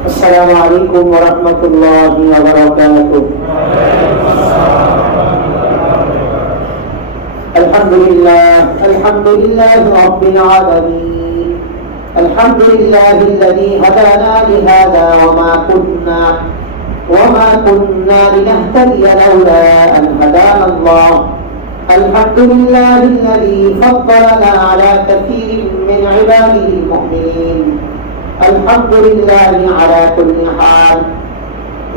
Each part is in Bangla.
السلام عليكم ورحمة الله وبركاته. الحمد لله رب العالمين. الحمد لله الذي هدانا لهذا وما كنا لنهتدي لولا أن هدانا الله. الحمد لله الذي فضلنا على كثير من عباده المؤمنين. الحمد لله على كل حال.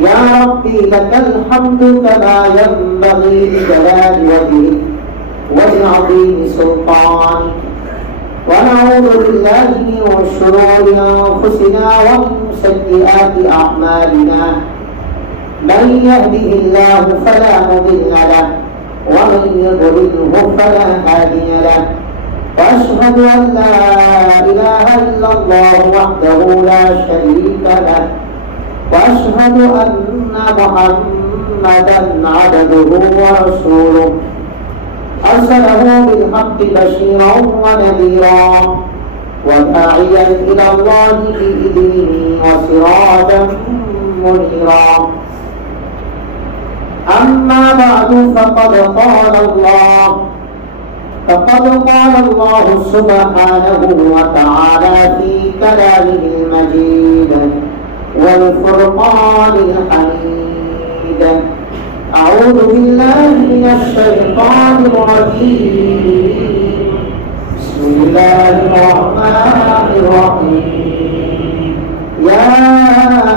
يا ربي لك الحمد كما ينبغي لجلال وجهك ولعظيم سلطانك. ونعوذ بالله من شرور أنفسنا ومن سيئات أعمالنا. من يهده الله فلا مضل له ومن يضلله فلا هادي له. وأشهد أن لا إله إلا الله وحده لا شريك له. وأشهد أن محمدا عبده ورسوله أرسله بالحق بشيرا ونذيرا وداعيا إلى الله بإذنه وسراجا منيرا. أما بعد فقد قال الله سبحانه وتعالى في كلامه المجيد والفرقان الحميد. أعوذ بالله من الشيطان الرجيم. بسم الله الرحمن الرحيم. يا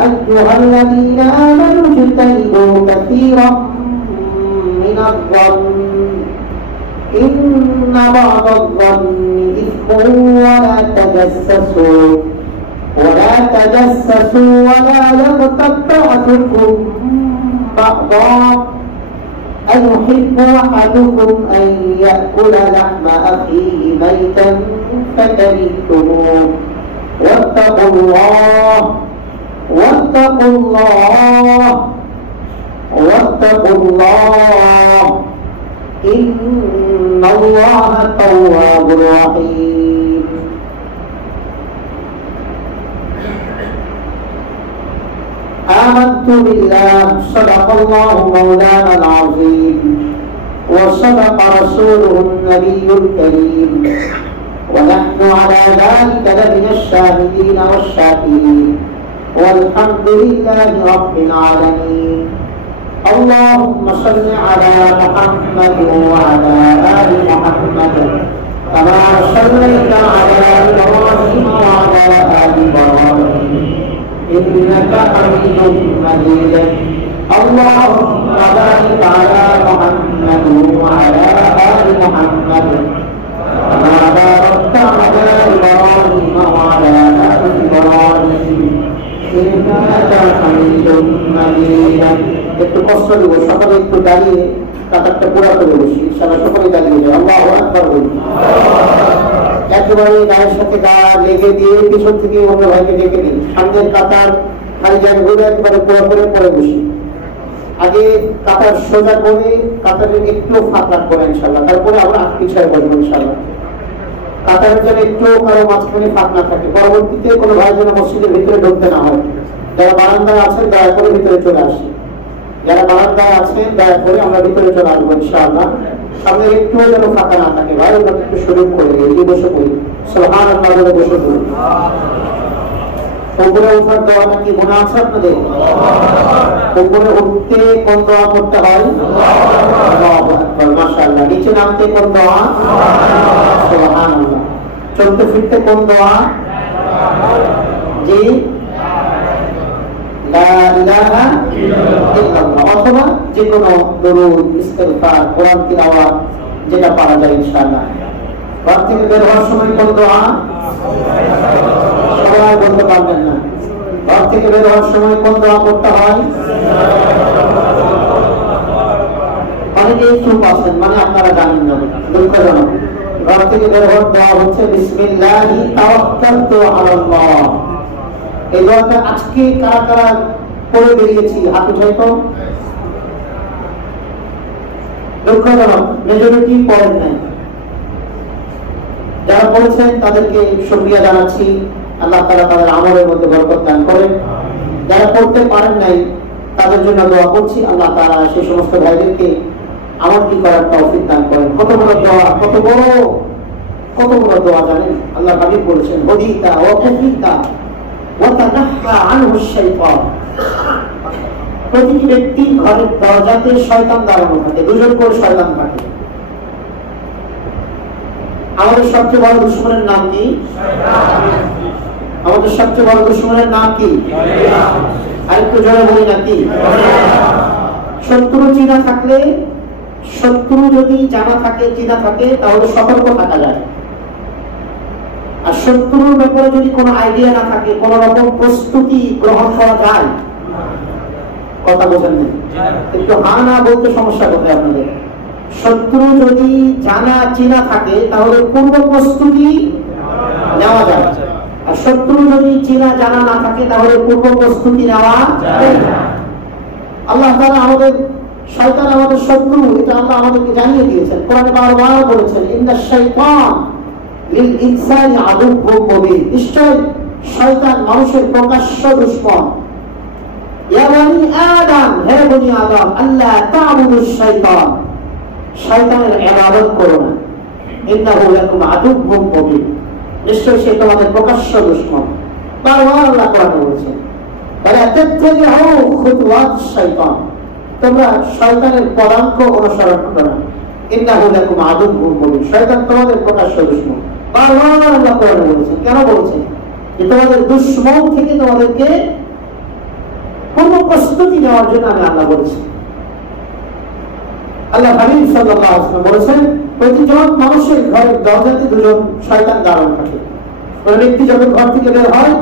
أيها الذين آمنوا اجتنبوا كثيرا من الظن إن بعض الظن إثم ولا تجسسوا ولا يغتب بعضكم بعضا أيحب أحدكم أن يأكل لحم أخيه ميتا فكرهتموه واتقوا الله إن الله تواب رحيم. آمنت بالله صدق الله مولانا العظيم وصدق رسوله النبي الكريم ونحن على ذلك لمن الشاهدين والشاكرين والحمد لله رب العالمين. اللهم صل على محمد وعلى آل محمد كما صليت على إبراهيم وعلى آل إبراهيم إنك حميد مجيد. اللهم بارك على محمد وعلى آل محمد كما باركت على إبراهيم وعلى آل إبراهيم إنك حميد مجيد. একটু কষ্ট দেব, সকালে একটু দাঁড়িয়ে কাতারটা পুরা করে বসি। ইনশাআল্লাহ সকলে দাঁড়িয়ে যায়। আল্লাহু আকবার বলি। একেবারে গায়ের সাথে গা লেগে দিয়ে পিছন থেকে অন্য ভাইকে ডেকে দিই। সামনের কাতার খালি জায়গা ঘুরে একবারে পুরো করে পরে বসি। আগে কাতার সোজা করে কাতারের একটু ফাঁক করে ইনশাআল্লাহ, তারপরে আমরা পিছায় বসবো ইনশাআল্লাহ। কাতারের যেন একটু কারো মাঝখানে ফাঁক না থাকে। পরবর্তীতে কোনো ভাই যেন মসজিদের ভিতরে ঢুকতে না হয়। যারা বারান্দায় আছেন দয়া করে ভিতরে চলে আসি। যারা বারান্দায় আছেন দয়া করে আমরা ভিতরে চলে আসবো ইনশাআল্লাহ। সামনে একটু যেন ফাঁকা না থাকে ভাই, ওটা একটু শরীর করে দিয়ে বসে পড়ি। সুবহানাল্লাহ বলে বসে পড়ি। উপরে ওঠার দোয়াটা কি মনে আছে আপনাদের? উপরে উঠতে কোন দোয়া করতে হয়? আল্লাহু আকবার, মাশাআল্লাহ। নিচে নামতে কোন দোয়া? সুবহানাল্লাহ। চলতে ফিরতে কোন দোয়া? জি, লা ইলাহা ইল্লাল্লাহ, অথবা যে কোনো দরুদ, ইস্তিগফার, কোরআন তিলাওয়াত যেটা পারা যায় ইনশাআল্লাহ। ঘর থেকে বের হওয়ার সময় কোন দোয়া? সবাই বলতে পারবেন না। ঘর থেকে বের হওয়ার সময় কোন দোয়া করতে হয়? অনেকেই চুপ আছেন, মানে আপনারা জানেন না, দুঃখজনক। ঘর থেকে বের হওয়ার দোয়া হচ্ছে বিসমিল্লাহি তাওয়াক্কালতু আলাল্লাহ। এই দোয়াটা আজকে কারা কারা করে বেরিয়েছি হাত উঠাই তো। দুঃখজনক, মেজরিটি পড়েন নাই। যারা পড়েছেন তাদেরকে শুকরিয়া জানাচ্ছি। আল্লাহ তাআলা তাদের আমলের মধ্যে বরকত দান করেন। যারা পড়তে পারেন নাই তাদের জন্য দোয়া করছি, আল্লাহ তাআলা সেই সমস্ত ভাইদেরকে আমলটি করার তৌফিক দান করেন। কত বড় দোয়া, কত বড় দোয়া জানেন? আল্লাহ হাবিব বলেছেন, হুদিতা ওয়া কুফিতা ওয়া তানাহা আনহু শাইতান। প্রতিটি ব্যক্তির ঘরের দরজাতে শয়তান দাঁড়ানো থাকে, দুজন করে শয়তান থাকে। আমাদের সবচেয়ে বড় দুশমনের নাম কি? আমাদের সবচেয়ে বড় দুশমনের নাম কি? আরেকটু জোরে বলি নাকি? শত্রু চিনা থাকলে, শত্রু যদি জানা থাকে, চিনা থাকে, তাহলে সতর্ক থাকা যায়। আর শত্রুর ব্যাপারে যদি কোনো আইডিয়া না থাকে, কোন রকম প্রস্তুতি গ্রহণ করা যায়? কথা বোঝেন না? একটু হ্যাঁ না বলতে সমস্যা কোথায় আপনাদের? শত্রু যদি জানা চিনা থাকে তাহলে পূর্ব প্রস্তুতি নেওয়া যায়। আর শত্রু যদি চিনা জানা না থাকে তাহলে পূর্ব প্রস্তুতি নেওয়া যায় না। আল্লাহ তাআলা আমাদের, শয়তান আমাদের শত্রু, এটা আল্লাহ আমাদেরকে জানিয়ে দিয়েছেন। কোরআনে বারবার বলেছেন, ইন্নাশ শাইতান লিল ইনসানি আদুউউম মুবিন। নিশ্চয় শয়তান মানুষের প্রকাশ্য দুশমন। ইয়া বনি আদম, হে বনি আদম, আল্লাহ তা'বুদুশ শাইতান, শয়তানের ইবাদত করো না। ইন্নাহু লাকুম আদুউউম মুবিন, নিশ্চয় সে তোমাদের প্রকাশ্য দুশমন। বারবার আল্লাহ কোরআনে বলেছেন, ওয়ালা তাত্তাবিউ খুতুওয়াতিশ শাইতান, তোমরা শয়তানের পদাঙ্ক অনুসরণ করো না। ইন্নাহু লাকুম আদুউউম মুবিন, শয়তান তোমাদের প্রকাশ্য দুশমন। বারবার আল্লাহ কোরআনে বলেছেন। কেন বলেছেন? যে তোমাদের দুশমন থেকে তোমাদেরকে পূর্ব প্রস্তুতি নেওয়ার জন্য আমি আল্লাহ বলেছি। আল্লাহ হাবিব সাল্লাল্লাহু আলাইহি ওয়াসাল্লাম বলেছেন, প্রতিজন মানুষের ঘরের দরজাতে দুজন শয়তান দাঁড়ানো থাকে। কোন ব্যক্তি যখন ঘর থেকে বের হয়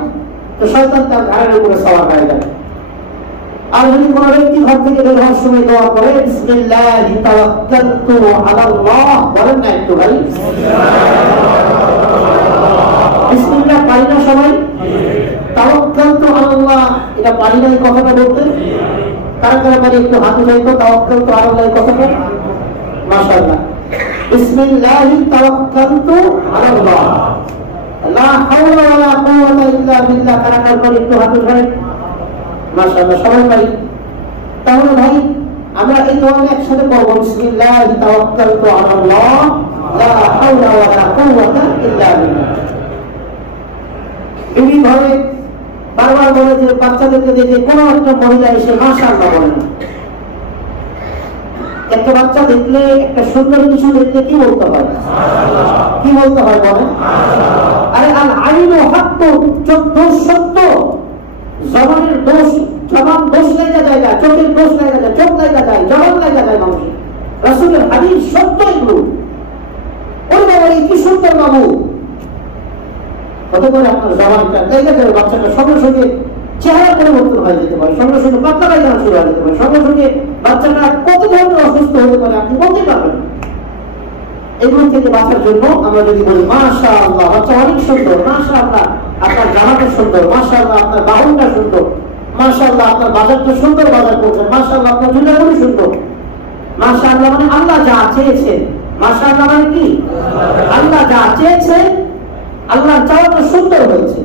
তো শয়তান তার ঘাড়ের উপরে সওয়ার হয়ে যায়। আর যদি কোন ব্যক্তি ঘর থেকে বের হওয়ার সময় দোয়া করে, বিসমিল্লাহি তাওয়াক্কালতু আলাল্লাহ, বলেন না একটু ভাই? বিসমিল্লাহ পারি না সবাই? তাওয়াক্কালতু আলাল্লাহ এটা পারি না, এই কথাটা বলতে কারা কারা পারি? একটু হাত উঠাই তো। তাওয়াক্কালতু আলাল্লাহ কথাটা, মাশাআল্লাহ। বিসমিল্লাহি তাওয়াক্কালতু আলাল্লাহ, লা হাওলা ওয়ালা কুওয়াতা ইল্লা বিল্লাহ, কারা কারা পারি? একটু হাত উঠাই, মাশাআল্লাহ, সবাই পারি। তাহলে ভাই আমরা এই দোয়াটা একসাথে পড়ব, বিসমিল্লাহি তাওয়াক্কালতু আলাল্লাহ, লা হাওলা ওয়ালা কুওয়াতা ইল্লা বিল্লাহ। এই ভাবে বারবার বলে যে বাচ্চাদেরকে দেখে কোন একটা মহিলা এসে মাশাআল্লাহ বলে না। একটা বাচ্চা দেখলে, একটা সুন্দর কিছু দেখলে কি বলতে হয়? কি বলতে হয় বলেন? আরে আল আইনু হাক্কু, দোষ সত্য। জবানের দোষ, জবান দোষ লাগা যায়, চোখের দোষ লাগা যায়, চোখ লাগা যায়, জবান লাগা যায় মানুষের। রাসূলের হাদিস সত্য এগুলো। ওই বাবা কি সুন্দর বাবু, হতে পারে আপনার জবানটা লেগে যাবে, বাচ্চাটা সঙ্গে সঙ্গে চেহারা পরিবর্তন হয়ে যেতে পারে, সঙ্গে সঙ্গে পাতলা পায়খানা শুরু হয়ে যেতে পারে, সঙ্গে সঙ্গে বাচ্চাটা কত ধরনের অসুস্থ হতে পারে আপনি বলতে পারবেন। এগুলো থেকে বাঁচার জন্য আমরা যদি বলি মাশাআল্লাহ, বাচ্চা অনেক সুন্দর, মাশাআল্লাহ আপনার জামাটা সুন্দর, মাশাআল্লাহ আপনার বাহুটা সুন্দর, মাশাআল্লাহ আপনার বাজারটা সুন্দর বাজার করছেন, মাশাআল্লাহ আপনার জুতাগুলি সুন্দর, মাশাআল্লাহ মানে আল্লাহ যা চেয়েছেন। মাশাআল্লাহ মানে কি? আল্লাহ যা চেয়েছেন, আল্লাহ চাওয়াটা সুন্দর হয়েছে।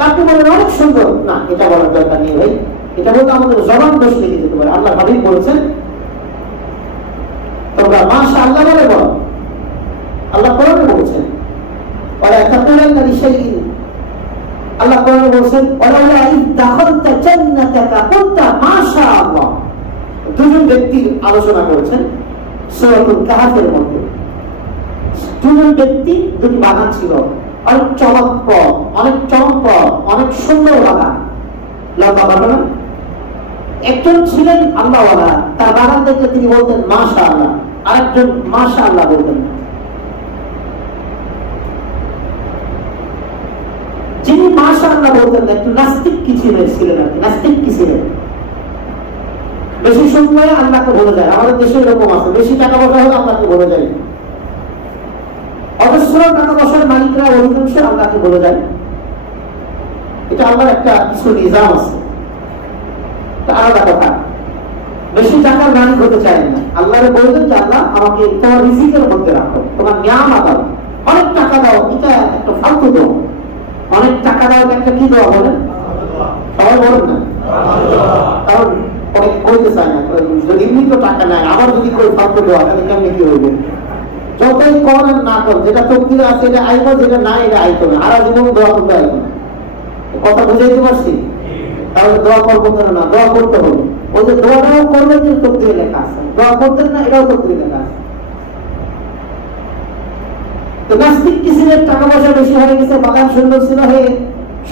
তাকে বলেন অনেক সুন্দর না, এটা বলার দরকার নেই ভাই। এটা বলতে আমাদের জবান দোষ লেগে যেতে পারে। আল্লাহ হাবিব বলেছেন তোমরা মাশাআল্লাহ বলে বলো। আল্লাহ কোরআনে বলেছেন ওয়ালা তাকুলান্না লিশাইইন, আল্লাহ কোরআনে বলেছেন ওয়ালা ইদ দাখালতা জান্নাতাকা কুনতা মাশাআল্লাহ। দুজন ব্যক্তির আলোচনা করেছেন সূরাতুল কাহফের মধ্যে। দুজন ব্যক্তি, দুটি বাগান ছিল, অনেক চমৎকার, অনেক চমৎকার, অনেক সুন্দর বাগান, লম্বা বাগান। একজন ছিলেন আল্লাহওয়ালা, তার বাগান দেখলে তিনি বলতেন মাশাআল্লাহ, আরেকজন মাশাআল্লাহ বলতেন না। যিনি মাশাআল্লাহ বলতেন না, একটু নাস্তিক কি ছিলেন, নাস্তিক কি ছিলেন। বেশি সময় আল্লাহকে ভুলে যায়। আমাদের দেশে এরকম আছে, বেশি টাকা পয়সা হলে আল্লাহকে ভুলে যায়। অজস্র টাকা পয়সার মালিকরা অধিকাংশ আল্লাহকে বলে যায়। এটা আল্লাহর একটা কিছু নিজাম আছে, আলাদা কথা। বেশি টাকার মালিক হতে চায় না, আল্লাহরে বলবেন যে আল্লাহ আমাকে তোমার রিজিকের মধ্যে রাখো, তোমার নিয়ামত দাও, অনেক টাকা দাও, এটা একটা ফালতু দাও। অনেক টাকা দাও একটা কি দেওয়া বলেন? সবাই বলেন না, দিতে চায় না, যদি এমনি তো টাকা নেয়, আবার যদি কেউ ফাঁক দেওয়া তাহলে কেমনি কি হইবে? যতই কর আর না কর, যেটা তকদিরে আছে এটা আইব, যেটা না এটা আইতো না, আর জীবন দোয়া করতে আইব না। কথা বুঝাইতে পারছি? তাহলে দোয়া করবো কেন না? দোয়া করতে হবে। ওই যে দোয়াটাও করবেন যে তকদিরে লেখা আছে, দোয়া করতেন না এটাও তকদিরে লেখা আছে। তো নাস্তিক কিসিমের টাকা পয়সা বেশি হয়ে গেছে, বাগান সুন্দর ছিল, হয়ে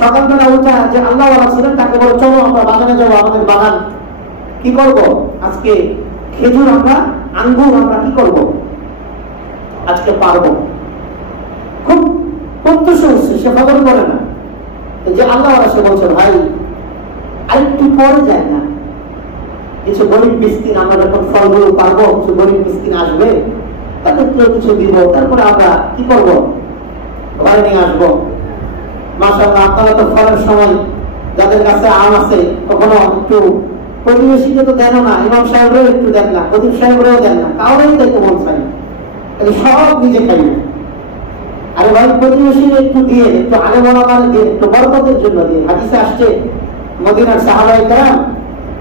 সকালবেলা উঠা যে আল্লাহ ছিলেন তাকে বলে চলো আমরা বাগানে যাবো, আমাদের বাগান কি করব আজকে, খেজুর আমরা, আঙ্গুর আমরা কি করব আজকে পারবো। খুব প্রত্যুষ হচ্ছে, সে ফজর করে না। যে আল্লাহ সে বলছে ভাই আরেকটু পরে যায় না, কিছু গরিব মিসকিন আমরা যখন ফলগুলো পারবো, কিছু গরিব মিসকিন আসবে, তাদেরকে কিছু দিব, তারপরে আমরা কি করব ঘরে নিয়ে আসবো। মাশাআল্লাহ, আপনারা তো ফলের সময় যাদের কাছে আম আছে কখনো একটু প্রতিবেশীকে তো দেন না, ইমাম সাহেবরাও একটু দেন না, খতিব সাহেবরাও দেন না, কাউরেই দেখতে মন চায় না, সব নিজে খাই না। আরে ভাই প্রতিবেশী একটু দিয়ে, একটু আগে বরাবর দিয়ে, একটু বরকতের জন্য দিয়ে। হাদিসে আসছে মদিনার সাহাবায়ে কেরাম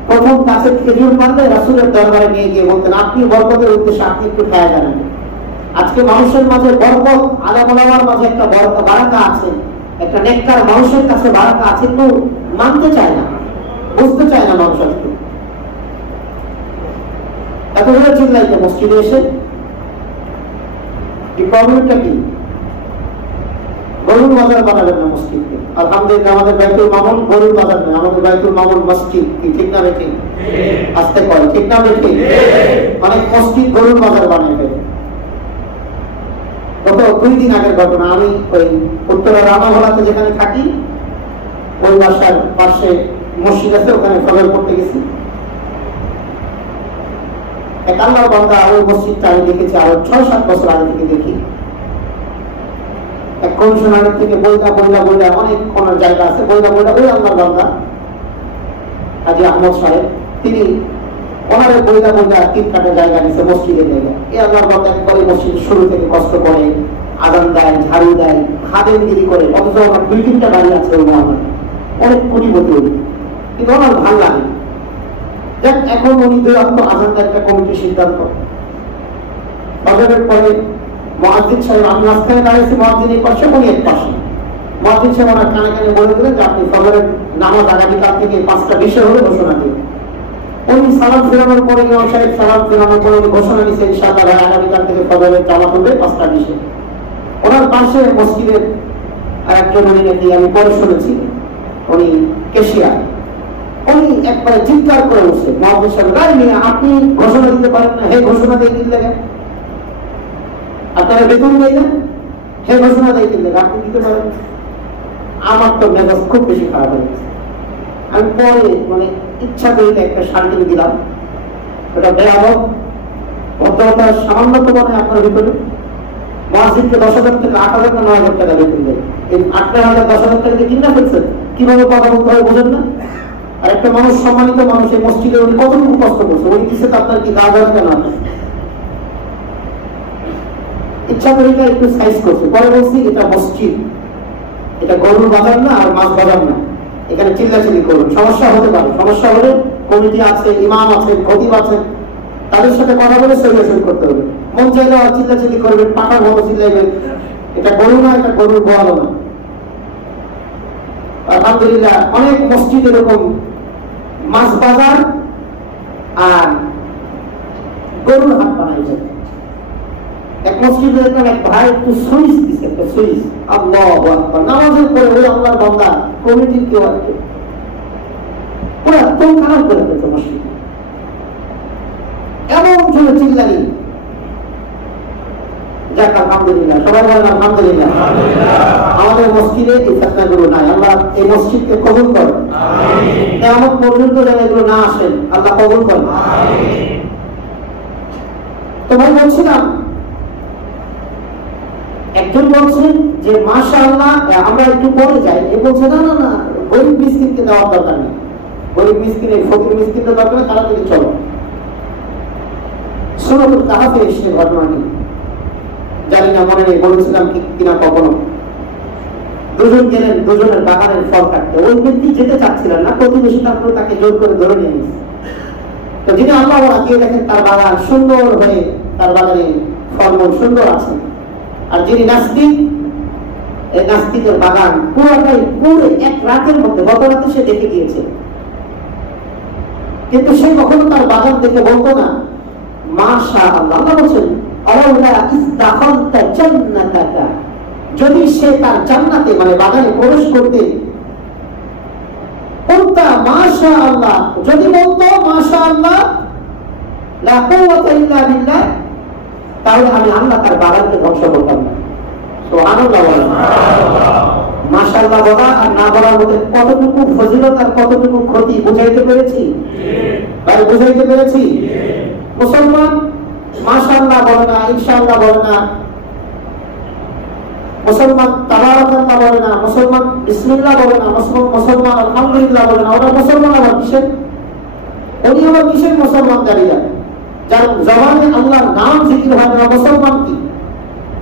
প্রথম গাছের খেজুর পারলে রাসূলের দরবারে নিয়ে গিয়ে বলতেন আপনি বরকতের উদ্দেশ্যে আপনি একটু খায়া জানেন। আজকে মানুষের মাঝে বরকত, আলে বলাবার মাঝে একটা বারাকা আছে, একটা নেককার মানুষের কাছে বারাকা আছে, কিন্তু মানতে চায় না, বুঝতে চায় না মানুষ। আজকে এত বড় চিল্লাইতে মসজিদে এসে এই প্রবলেমটা কি? গরুর বাজার বানাবেন না মসজিদকে। আলহামদুলিল্লাহ আমাদের বাইতুল মামুন গরুর বাজার নয়, আমাদের বাইতুল মামুন মসজিদ। কি ঠিক না বেঠি? আস্তে কয় ঠিক না বেঠি? অনেক মসজিদ গরুর বাজার বানিয়ে ফেলে। গত 2 দিন আগের ঘটনা, আমি ওই উত্তরা রামাভোলাতে যেখানে থাকি ওই বাসার পাশে মসজিদ আছে, ওখানে ফজর করতে গেছি। এক আল্লাহর বান্দা, ওই মসজিদটা আমি দেখেছি আরো 6-7 বছর আগে থেকে দেখি। এক কমিশনারের থেকে বইলা অনেক কোন জায়গা আছে, বইলা ওই আল্লাহর বান্দা হাজী আহমদ সাহেব, তিনি ওনারে বইলা 3 কাঠা জায়গা নিচ্ছে মসজিদে জায়গা। এই আল্লাহর বান্দা একবারে মসজিদ শুরু থেকে কষ্ট করে, আজান দেয়, ঝাড়ু দেয়, খাদেমগিরি করে, অথচ আমার 2-3টা বাড়ি আছে ওই মহামান, অনেক কোটিপতি উনি, কিন্তু ওনার ভাল লাগে। যাক, এখন উনি 2 ওয়াক্ত আজান দেয়, একটা কমিটির সিদ্ধান্ত। ফজরের পরে মুয়াজ্জিন সাহেব, আমি মাঝখানে দাঁড়িয়েছি, মুয়াজ্জিনের পাশে, উনি এক পাশে। মুয়াজ্জিন সাহেব ওনার কানে কানে বলে দিলেন যে আপনি ফজরের নামাজ আগামীকাল থেকে 5টা 20 হলে ঘোষণা দিন। উনি সালাম ফেরানোর পরে, ইমাম সাহেব সালাম ফেরানোর পরে উনি ঘোষণা দিয়েছেন ইনশাআল্লাহ আগামীকাল থেকে ফজরের জামাত হবে 5টা 20। ওনার পাশে মসজিদের আরেকজন, উনি নাকি আমি পরে শুনেছি উনি কেশিয়া, উনি একবারে চিৎকার করে উঠছে, মুয়াজ্জিন সাহেব রাই মিয়া আপনি ঘোষণা দিতে পারেন না, হে ঘোষণা দিয়ে দিন লাগে, আপনারা বেতন দেয় না, হে ঘোষণা দিয়ে দিন লাগে, আপনি দিতে পারেন। আমার তো মেজাজ খুব বেশি খারাপ হয়ে গেছে। আমি পরে মানে ইচ্ছা করে একটা শান্তি দিলাম, ওটা বেয়াদব, ভদ্রতার সামান্যতম নয় আপনার ভিতরে। মুয়াজ্জিনকে 10,000 থেকে 8,000 না 9,000 টাকা বেতন দেয়, এই 8,000 10,000 টাকা দিয়ে কিনা ফেলছেন, কিভাবে কথা বলতে হয় বোঝেন না। আর একটা মানুষ, সম্মানিত মানুষ, এই মসজিদে উনি কতটুকু কষ্ট করছে, উনি দিচ্ছে তো আপনার কি গাছ কেন? ইচ্ছা করে একটু সাইজ করছে, পরে বলছি এটা মসজিদ, এটা গরুর বাজার না আর মাছ বাজার না, এখানে চিল্লাচিল্লি করুন, সমস্যা হতে পারে। সমস্যা হলে কমিটি আছে, ইমাম আছে, খতিব আছে, তাদের সাথে কথা বলে সলিউশন করতে হবে। মন চাইলে চিল্লাচিল্লি করবেন, পাখার মতো চিল্লাইবেন, এটা গরু না, এটা গরুর গোয়ালও না। আলহামদুলিল্লাহ অনেক মসজিদ এরকম মাছ বাজার আর গরুর হাট বানাইছে। এক মসজিদে দেখলাম এক ভাই একটু সুইচ দিচ্ছে, একটা সুইচ, আল্লাহু আকবার, নামাজের পরে ওই আল্লাহর বান্দা কমিটির কেউ আছে পুরো একদম খারাপ করে ফেলছে মসজিদ, এমন জোরে চিল্লানি। যাক আলহামদুলিল্লাহ, সবাই বলেন আলহামদুলিল্লাহ। আমাদের মসজিদে এই ফিতনাগুলো নাই, আল্লাহ এই মসজিদকে কবুল করেন, কিয়ামত পর্যন্ত যেন এগুলো না আসেন, আল্লাহ কবুল করেন। তো ভাই বলছিলাম, একজন বলছেন যে মাশাআল্লাহ আমরা একটু পরে যাই, এ বলছে না না না, গরিব মিসকিনকে দেওয়ার দরকার নেই, গরিব মিসকিন, ফকির মিসকিনকে দরকার নেই, তাড়াতাড়ি চলো। সূরাতুল কাহফে এসে ঘটনাটি জানি না মনে নেই, বলেছিলাম কিনা কখনো। দুজন গেলেন দুজনের বাগানের ফল কাটতে, ওই ব্যক্তি যেতে চাচ্ছিলেন না, প্রতিবেশী তারপরে তাকে জোর করে ধরে নিয়ে গেছে। তো যিনি আল্লাহ রাখিয়ে দেখেন তার বাগান সুন্দর হয়ে, তার বাগানে ফলমূল সুন্দর আছে। আর যিনি নাস্তিক, এই নাস্তিকের বাগান পুরোটাই পুরো এক রাতের মধ্যে, গত রাতে সে দেখে গিয়েছে, কিন্তু সে কখনো তার বাগান দেখে বলতো না মাশাআল্লাহ। আল্লাহ বলছেন আলাউলা ইজ দাখালতা জান্নাতাকা, যদি সে তার জান্নাতে মানে বাগানে প্রবেশ করতে বলতা মাশাআল্লাহ, যদি বলতো মাশাআল্লাহ লা কুওয়াতা ইল্লা বিল্লাহ, তাহলে আমি আল্লাহ তার বাগানকে ধ্বংস করতাম না। সুবহানাল্লাহ। মাশাআল্লাহ বলা আর না বলার মধ্যে কতটুকু ফজিলত আর কতটুকু ক্ষতি বুঝাইতে পেরেছি? ভাই বুঝাইতে পেরেছি? মুসলমান মাশাআল্লাহ বলে না, ইনশাআল্লাহ বলে না, মুসলমান তাবারাকাল্লাহ বলে না, মুসলমান বিসমিল্লাহ বলে না, মুসলমান আলহামদুলিল্লাহ বলে না। ওরা মুসলমান আবার কিসের? উনি আবার কিসের মুসলমান দাঁড়িয়ে? যার জবানে আল্লাহর নাম জিকির হয় না, মুসলমান কি?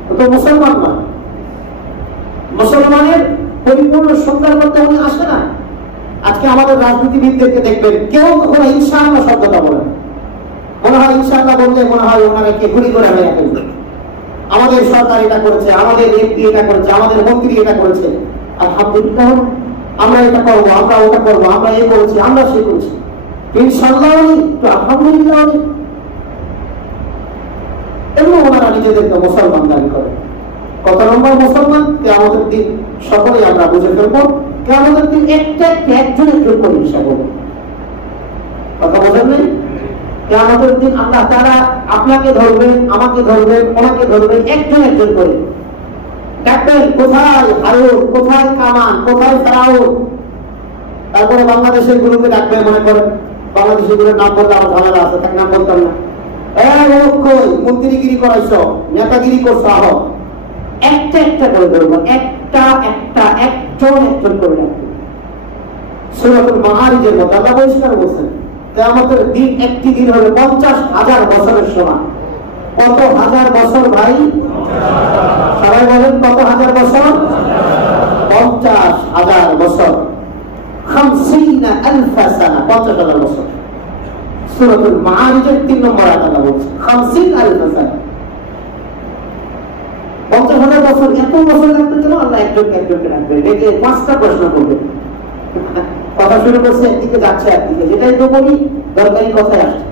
ও তো মুসলমান না। মুসলমানের পরিপূর্ণ সংজ্ঞার মধ্যে উনি আসে না। আজকে আমাদের রাজনীতিবিদদেরকে দেখবেন কেউ কখনো ইনশাআল্লাহ শব্দটা বলে না। মনে হয় ইনশাআল্লাহ বললে মনে হয় ওনারা কে গুলি করে মেরে ফেলবে। আমাদের সরকার এটা করেছে, আমাদের এমপি এটা করেছে, আমাদের মন্ত্রী এটা করেছে, আলহামদুলিল্লাহ আমরা এটা করবো, আমরা ওটা করবো, আমরা এই করছি, আমরা সে করছি, ইনশাআল্লাহ তো আলহামদুলিল্লাহ। এগুলো ওনারা নিজেদেরকে মুসলমান দাবি করে। কত নম্বর মুসলমান? কিয়ামতের দিন সকলেই আমরা বুঝে ফেলবো। কিয়ামতের দিন একটা একজন একজন করে হিসাব হবে। কথা বোঝেন নাই? কিয়ামতের দিন আল্লাহ তাআলা আপনাকে ধরবেন, আমাকে ধরবেন, ওনাকে ধরবেন, একজন একজন করে ডাকবেন, কোথায় হারুন, কোথায় কামান, কোথায় ফেরাউন। তারপরে বাংলাদেশের গুলোকে ডাকবে, মনে করেন বাংলাদেশের গুলোর নাম বললে আমার ঝামেলা আছে, তার নাম বলতাম না। মন্ত্রীগিরি করাইছ, নেতাগিরি করছো, আহ একটা একটা করে ধরবো, একটা একটা একজন একজন করে ডাকবে। সূরাতুল মাআরিজের মধ্যে আল্লাহ পরিষ্কার বলছেন কিয়ামতের দিন একটি দিন হবে 50,000 বছরের সমান। কত হাজার বছর ভাই? সবাই বলেন কত হাজার বছর? 50,000 বছর। 50,000 সানা, 50,000 বছর। সূরাতুল মাআরিজের 3 নম্বর আয়াত আল্লাহ বলছে 50,000 সানা। 50,000 বছর, এত বছর লাগবে কেন? আল্লাহ একজনকে একজনকে রাখবে, ডেকে 5টা প্রশ্ন করবে। কথা শুরু করছে একদিকে, যাচ্ছে একদিকে, যেটাই তো বলি দরকারি কথায় আসছে।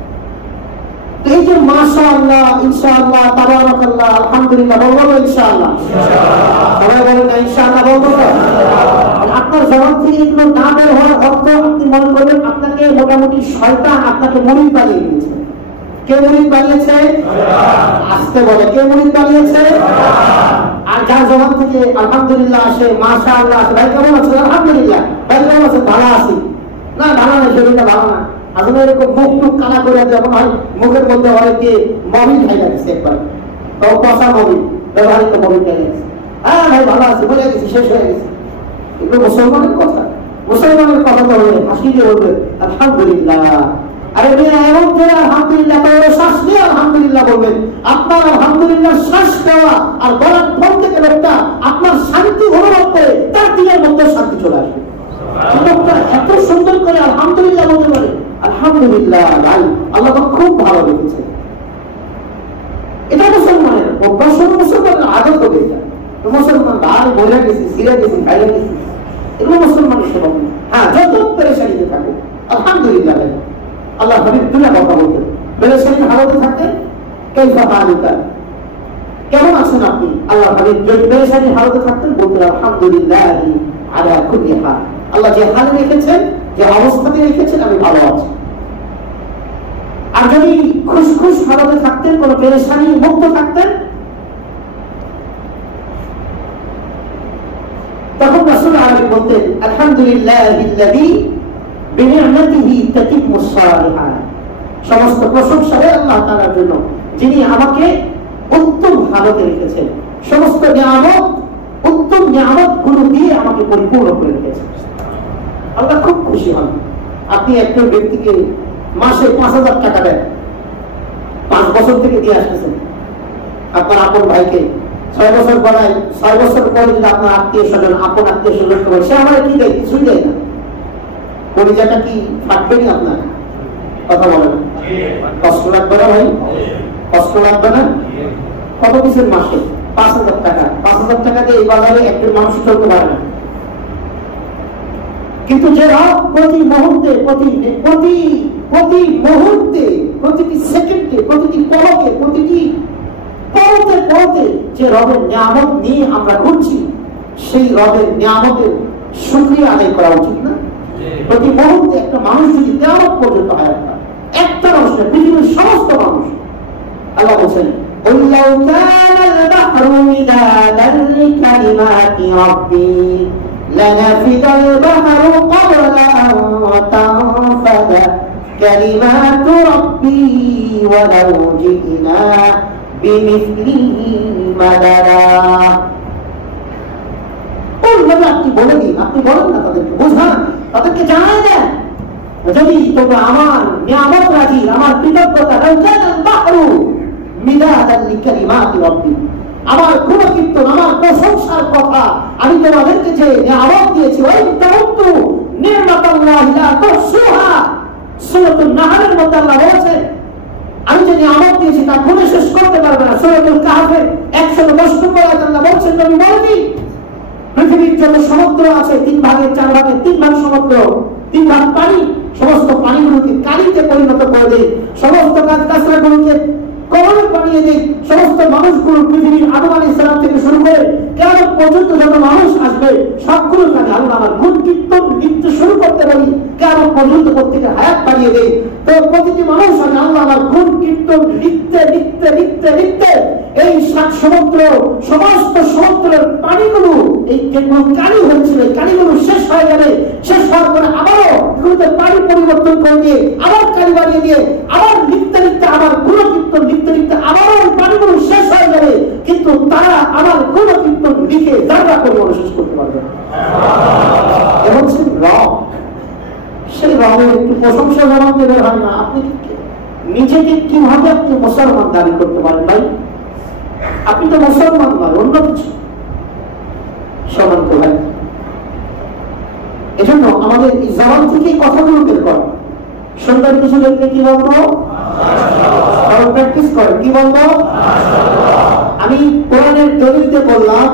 এই যে মাশাআল্লাহ, ইনশাআল্লাহ, তাবারাকাল্লাহ, আলহামদুলিল্লাহ বলবো তো ইনশাআল্লাহ? সবাই বলেন না ইনশাআল্লাহ বলবো তো? আপনার জবান থেকে এগুলো না বের হওয়ার অর্থ আপনি মনে করবেন আপনাকে মোটামুটি শয়তান আপনাকে মুরিদ বানিয়ে দিয়েছে। কে মুরিদ বানিয়েছে? আসতে বলে, কে মুরিদ বানিয়েছে? আর যার জবান থেকে আলহামদুলিল্লাহ আসে, মাশাআল্লাহ আসে, ভাই কেমন আছেন? আলহামদুলিল্লাহ। ভাই কেমন আছেন? ভালো আছি। না ভালো না, শরীরটা ভালো না। আসলে এরকম মুখ টুক কানা করে যেমন হয়, মুখের মধ্যে অনেকে মমিন খাই লাগছে, একবার তাও কষা মমিন, ব্যবহারিক মমিন খাই লাগছে। হ্যাঁ ভাই ভালো আছে, বলে গেছি, শেষ হয়ে গেছে। এগুলো মুসলমানের কথা। মুসলমানের কথা তো বলবে, হাসি দিয়ে বলবে আলহামদুলিল্লাহ। আরে এমন করে আলহামদুলিল্লাহ, তাহলে শ্বাস নিয়ে আলহামদুলিল্লাহ বলবেন। আপনার আলহামদুলিল্লাহ শ্বাস দেওয়া আর বলার ফল থেকে লোকটা আপনার শান্তি অনুভব করে, তার দিনের মধ্যে শান্তি চলে আসবে। লোকটা এত সুন্দর করে আলহামদুলিল্লাহ বলতে পারে, আলহামদুলিল্লাহ ভাই আল্লাহ তো খুব ভালো রেখেছে। এটা মুসলমানের অভ্যাস, মুসলমানের আদত হবে এটা। তো মুসলমান ভাই বলে গেছি, সিরে গেছি, খাইলে গেছি, এগুলো মুসলমানের স্বভাব। হ্যাঁ, যত পেরেশানিতে থাকো আলহামদুলিল্লাহ। আল্লাহ হাবিব দুনিয়া কথা বলতেন, পেরেশানি হালতে থাকতেন, কাইফা হালুকা, কেমন আছেন আপনি? আল্লাহ হাবিব পেরেশানি হালতে থাকতেন, বলতেন আলহামদুলিল্লাহ আলা কুল্লি হাল। আল্লাহ যে হালে রেখেছেন, যে অবস্থাতে রেখেছেন, আমি ভালো আছি। আর যদি খুশখুশ হালতে থাকতেন, কোন পেরেশানি মুক্ত থাকতেন, তখন রাসূল আরবি বলতেন আলহামদুলিল্লাহিল্লাযী বিনি'মাতিহি তাতিম্মুস সালিহাত। সমস্ত প্রশংসা আল্লাহ তাআলার জন্য, যিনি আমাকে উত্তম হালতে রেখেছেন, সমস্ত নিয়ামত, উত্তম নিয়ামত গুলো দিয়ে আমাকে পরিপূর্ণ করে রেখেছেন। আল্লাহ খুব খুশি হন। আপনি একজন ব্যক্তিকে মাসে 5,000 টাকা দেন, 5 বছর থেকে দিয়ে আসতেছেন আপনার আপন ভাইকে, 6 বছর পড়ায়, 6 বছর পরে যদি আপনার আত্মীয় স্বজন, আপন আত্মীয় স্বজন করে, সে আমার কি দেয়? কিছুই দেয় না। পরিজাটা কি ফাটবে না আপনার? কথা বলে না? কষ্ট লাগবে না ভাই? কষ্ট লাগবে না? কত কিছুর মাসে 5,000 টাকা, 5,000 টাকা দিয়ে এই বাজারে একজন মানুষ চলতে পারে না। কিন্তু যে রব প্রতি মুহূর্তে প্রতি মুহূর্তে, প্রতিটি সেকেন্ডে, প্রতিটি পলকে, প্রতিটি পরতে যে রবের নিয়ামত নিয়ে আমরা ঘুরছি, সেই রবের নিয়ামতের শুকরিয়া আদায় করা উচিত না? প্রতি মুহূর্তে একটা মানুষ যদি কিয়ামত পর্যন্ত হয়, একটা মানুষ না, পৃথিবীর সমস্ত মানুষ। আল্লাহ বলছেন قل لو كان البحر مدادا لكلمات ربي لنفد البحر قبل أن تنفد كلمات ربي ولو جئنا بمثله مددا। আপনি বলে দিন, আপনি বলেন না তাদেরকে, বোঝান, তাদেরকে জানাই দেন, যদি তোমরা আমার নিয়ামত রাজি, আমার কৃতজ্ঞতা, আমার গুণকীর্তন, আমার প্রশংসার কথা আমি তোমাদেরকে যে নিয়ামত দিয়েছি, ওই তাওত্তু নি'মাতাল্লাহি লা তুহসুহা, সূরাতুন নাহলের মধ্যে আল্লাহ বলেছেন আমি যে নিয়ামত দিয়েছি তা গুণে শেষ করতে পারবে না। সূরাতুল কাহফের 110 নম্বর আয়াতে আল্লাহ বলেছেন নবী বলেন পৃথিবীর যত সমুদ্র আছে 3 ভাগের 4 ভাগের 3 ভাগ সমুদ্র, 3 ভাগ পানি, সমস্ত পানিগুলোকে কালিতে পরিণত করে দেয়, সমস্ত গাছগাছড়াগুলোকে কবরে বানিয়ে দেয়, সমস্ত মানুষগুলো পৃথিবীর আদম আলাইহিস সালাম থেকে শুরু করে কিয়ামত পর্যন্ত যত মানুষ আসবে সবগুলো কানে আল্লাহ আমার গুণ কীর্তন নৃত্য শুরু করতে বলি, কিয়ামত পর্যন্ত প্রত্যেকের হায়াত বাড়িয়ে দেয়। তো প্রতিটি মানুষ আমি আল্লাহ আমার গুণ কীর্তন লিখতে এই 7 সমুদ্র, সমস্ত সমুদ্রের পানিগুলো, এই যেগুলো কালি হয়েছিল এই কালিগুলো শেষ হয়ে যাবে, শেষ হওয়ার পরে আবারও এগুলোতে পানি পরিবর্তন করে দিয়ে আবার কালি বানিয়ে দিয়ে আবার লিখতে আমার গুণকীর্তন লিখতে আবারও ওই পানিগুলো শেষ হয়ে যাবে, কিন্তু তারা আমার গুণকীর্তন লিখে যারা পরিমাণ শেষ করতে পারবে না। এবং সেই রব, সেই রবের একটু প্রশংসা জানান দেবে হয় না? আপনি নিজেকে কিভাবে আপনি মুসলমান দাবি করতে পারেন ভাই? আপনি তো মুসলমান নয়, অন্য কিছু সমান তো ভাই। এজন্য আমাদের এই জবান থেকে কথাগুলো বের করা, সুন্দর কিছু দেখলে কি বলবো? প্র্যাকটিস করেন, কি বলবো? আমি কোরআনের দলিলতে বললাম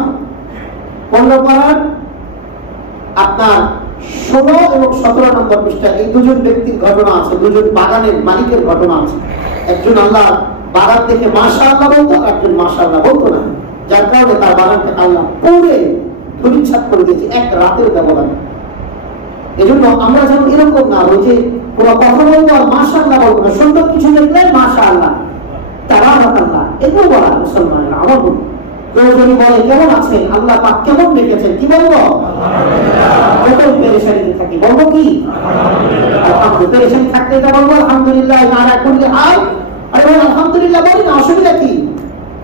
15 পারার আপনার 16 এবং 17 নম্বর পৃষ্ঠা এই দুজন ব্যক্তির ঘটনা আছে, দুজন বাগানের মালিকের ঘটনা আছে। একজন আল্লাহ বাগান থেকে মাশাআল্লাহ বলতো, একজন মাশাআল্লাহ বলতো না, যার কারণে তার বাগানকে আল্লাহ পুরে ধূলিসাৎ করে দিয়েছে এক রাতের ব্যবধানে। এজন্য আমরা যেন এরকম না হই যে কোনো কথা বলবো আর মাশাআল্লাহ বলবো না, সুন্দর কিছু দেখলে মাশাআল্লাহ তাবারাকাল্লাহ এগুলো বলা মুসলমানেরা আমার বলবো। কেউ যদি বলে কেমন আছেন, আল্লাহ পাক কেমন রেখেছেন, কি বলবো? কত পেরেশানিতে থাকি বলবো কি আলহামদুলিল্লাহ। পেরেশানি থাকতে এটা বলবো আলহামদুলিল্লাহ, নারা করলে আয় আরে ভাই আলহামদুলিল্লাহ বলি না, অসুবিধা কি?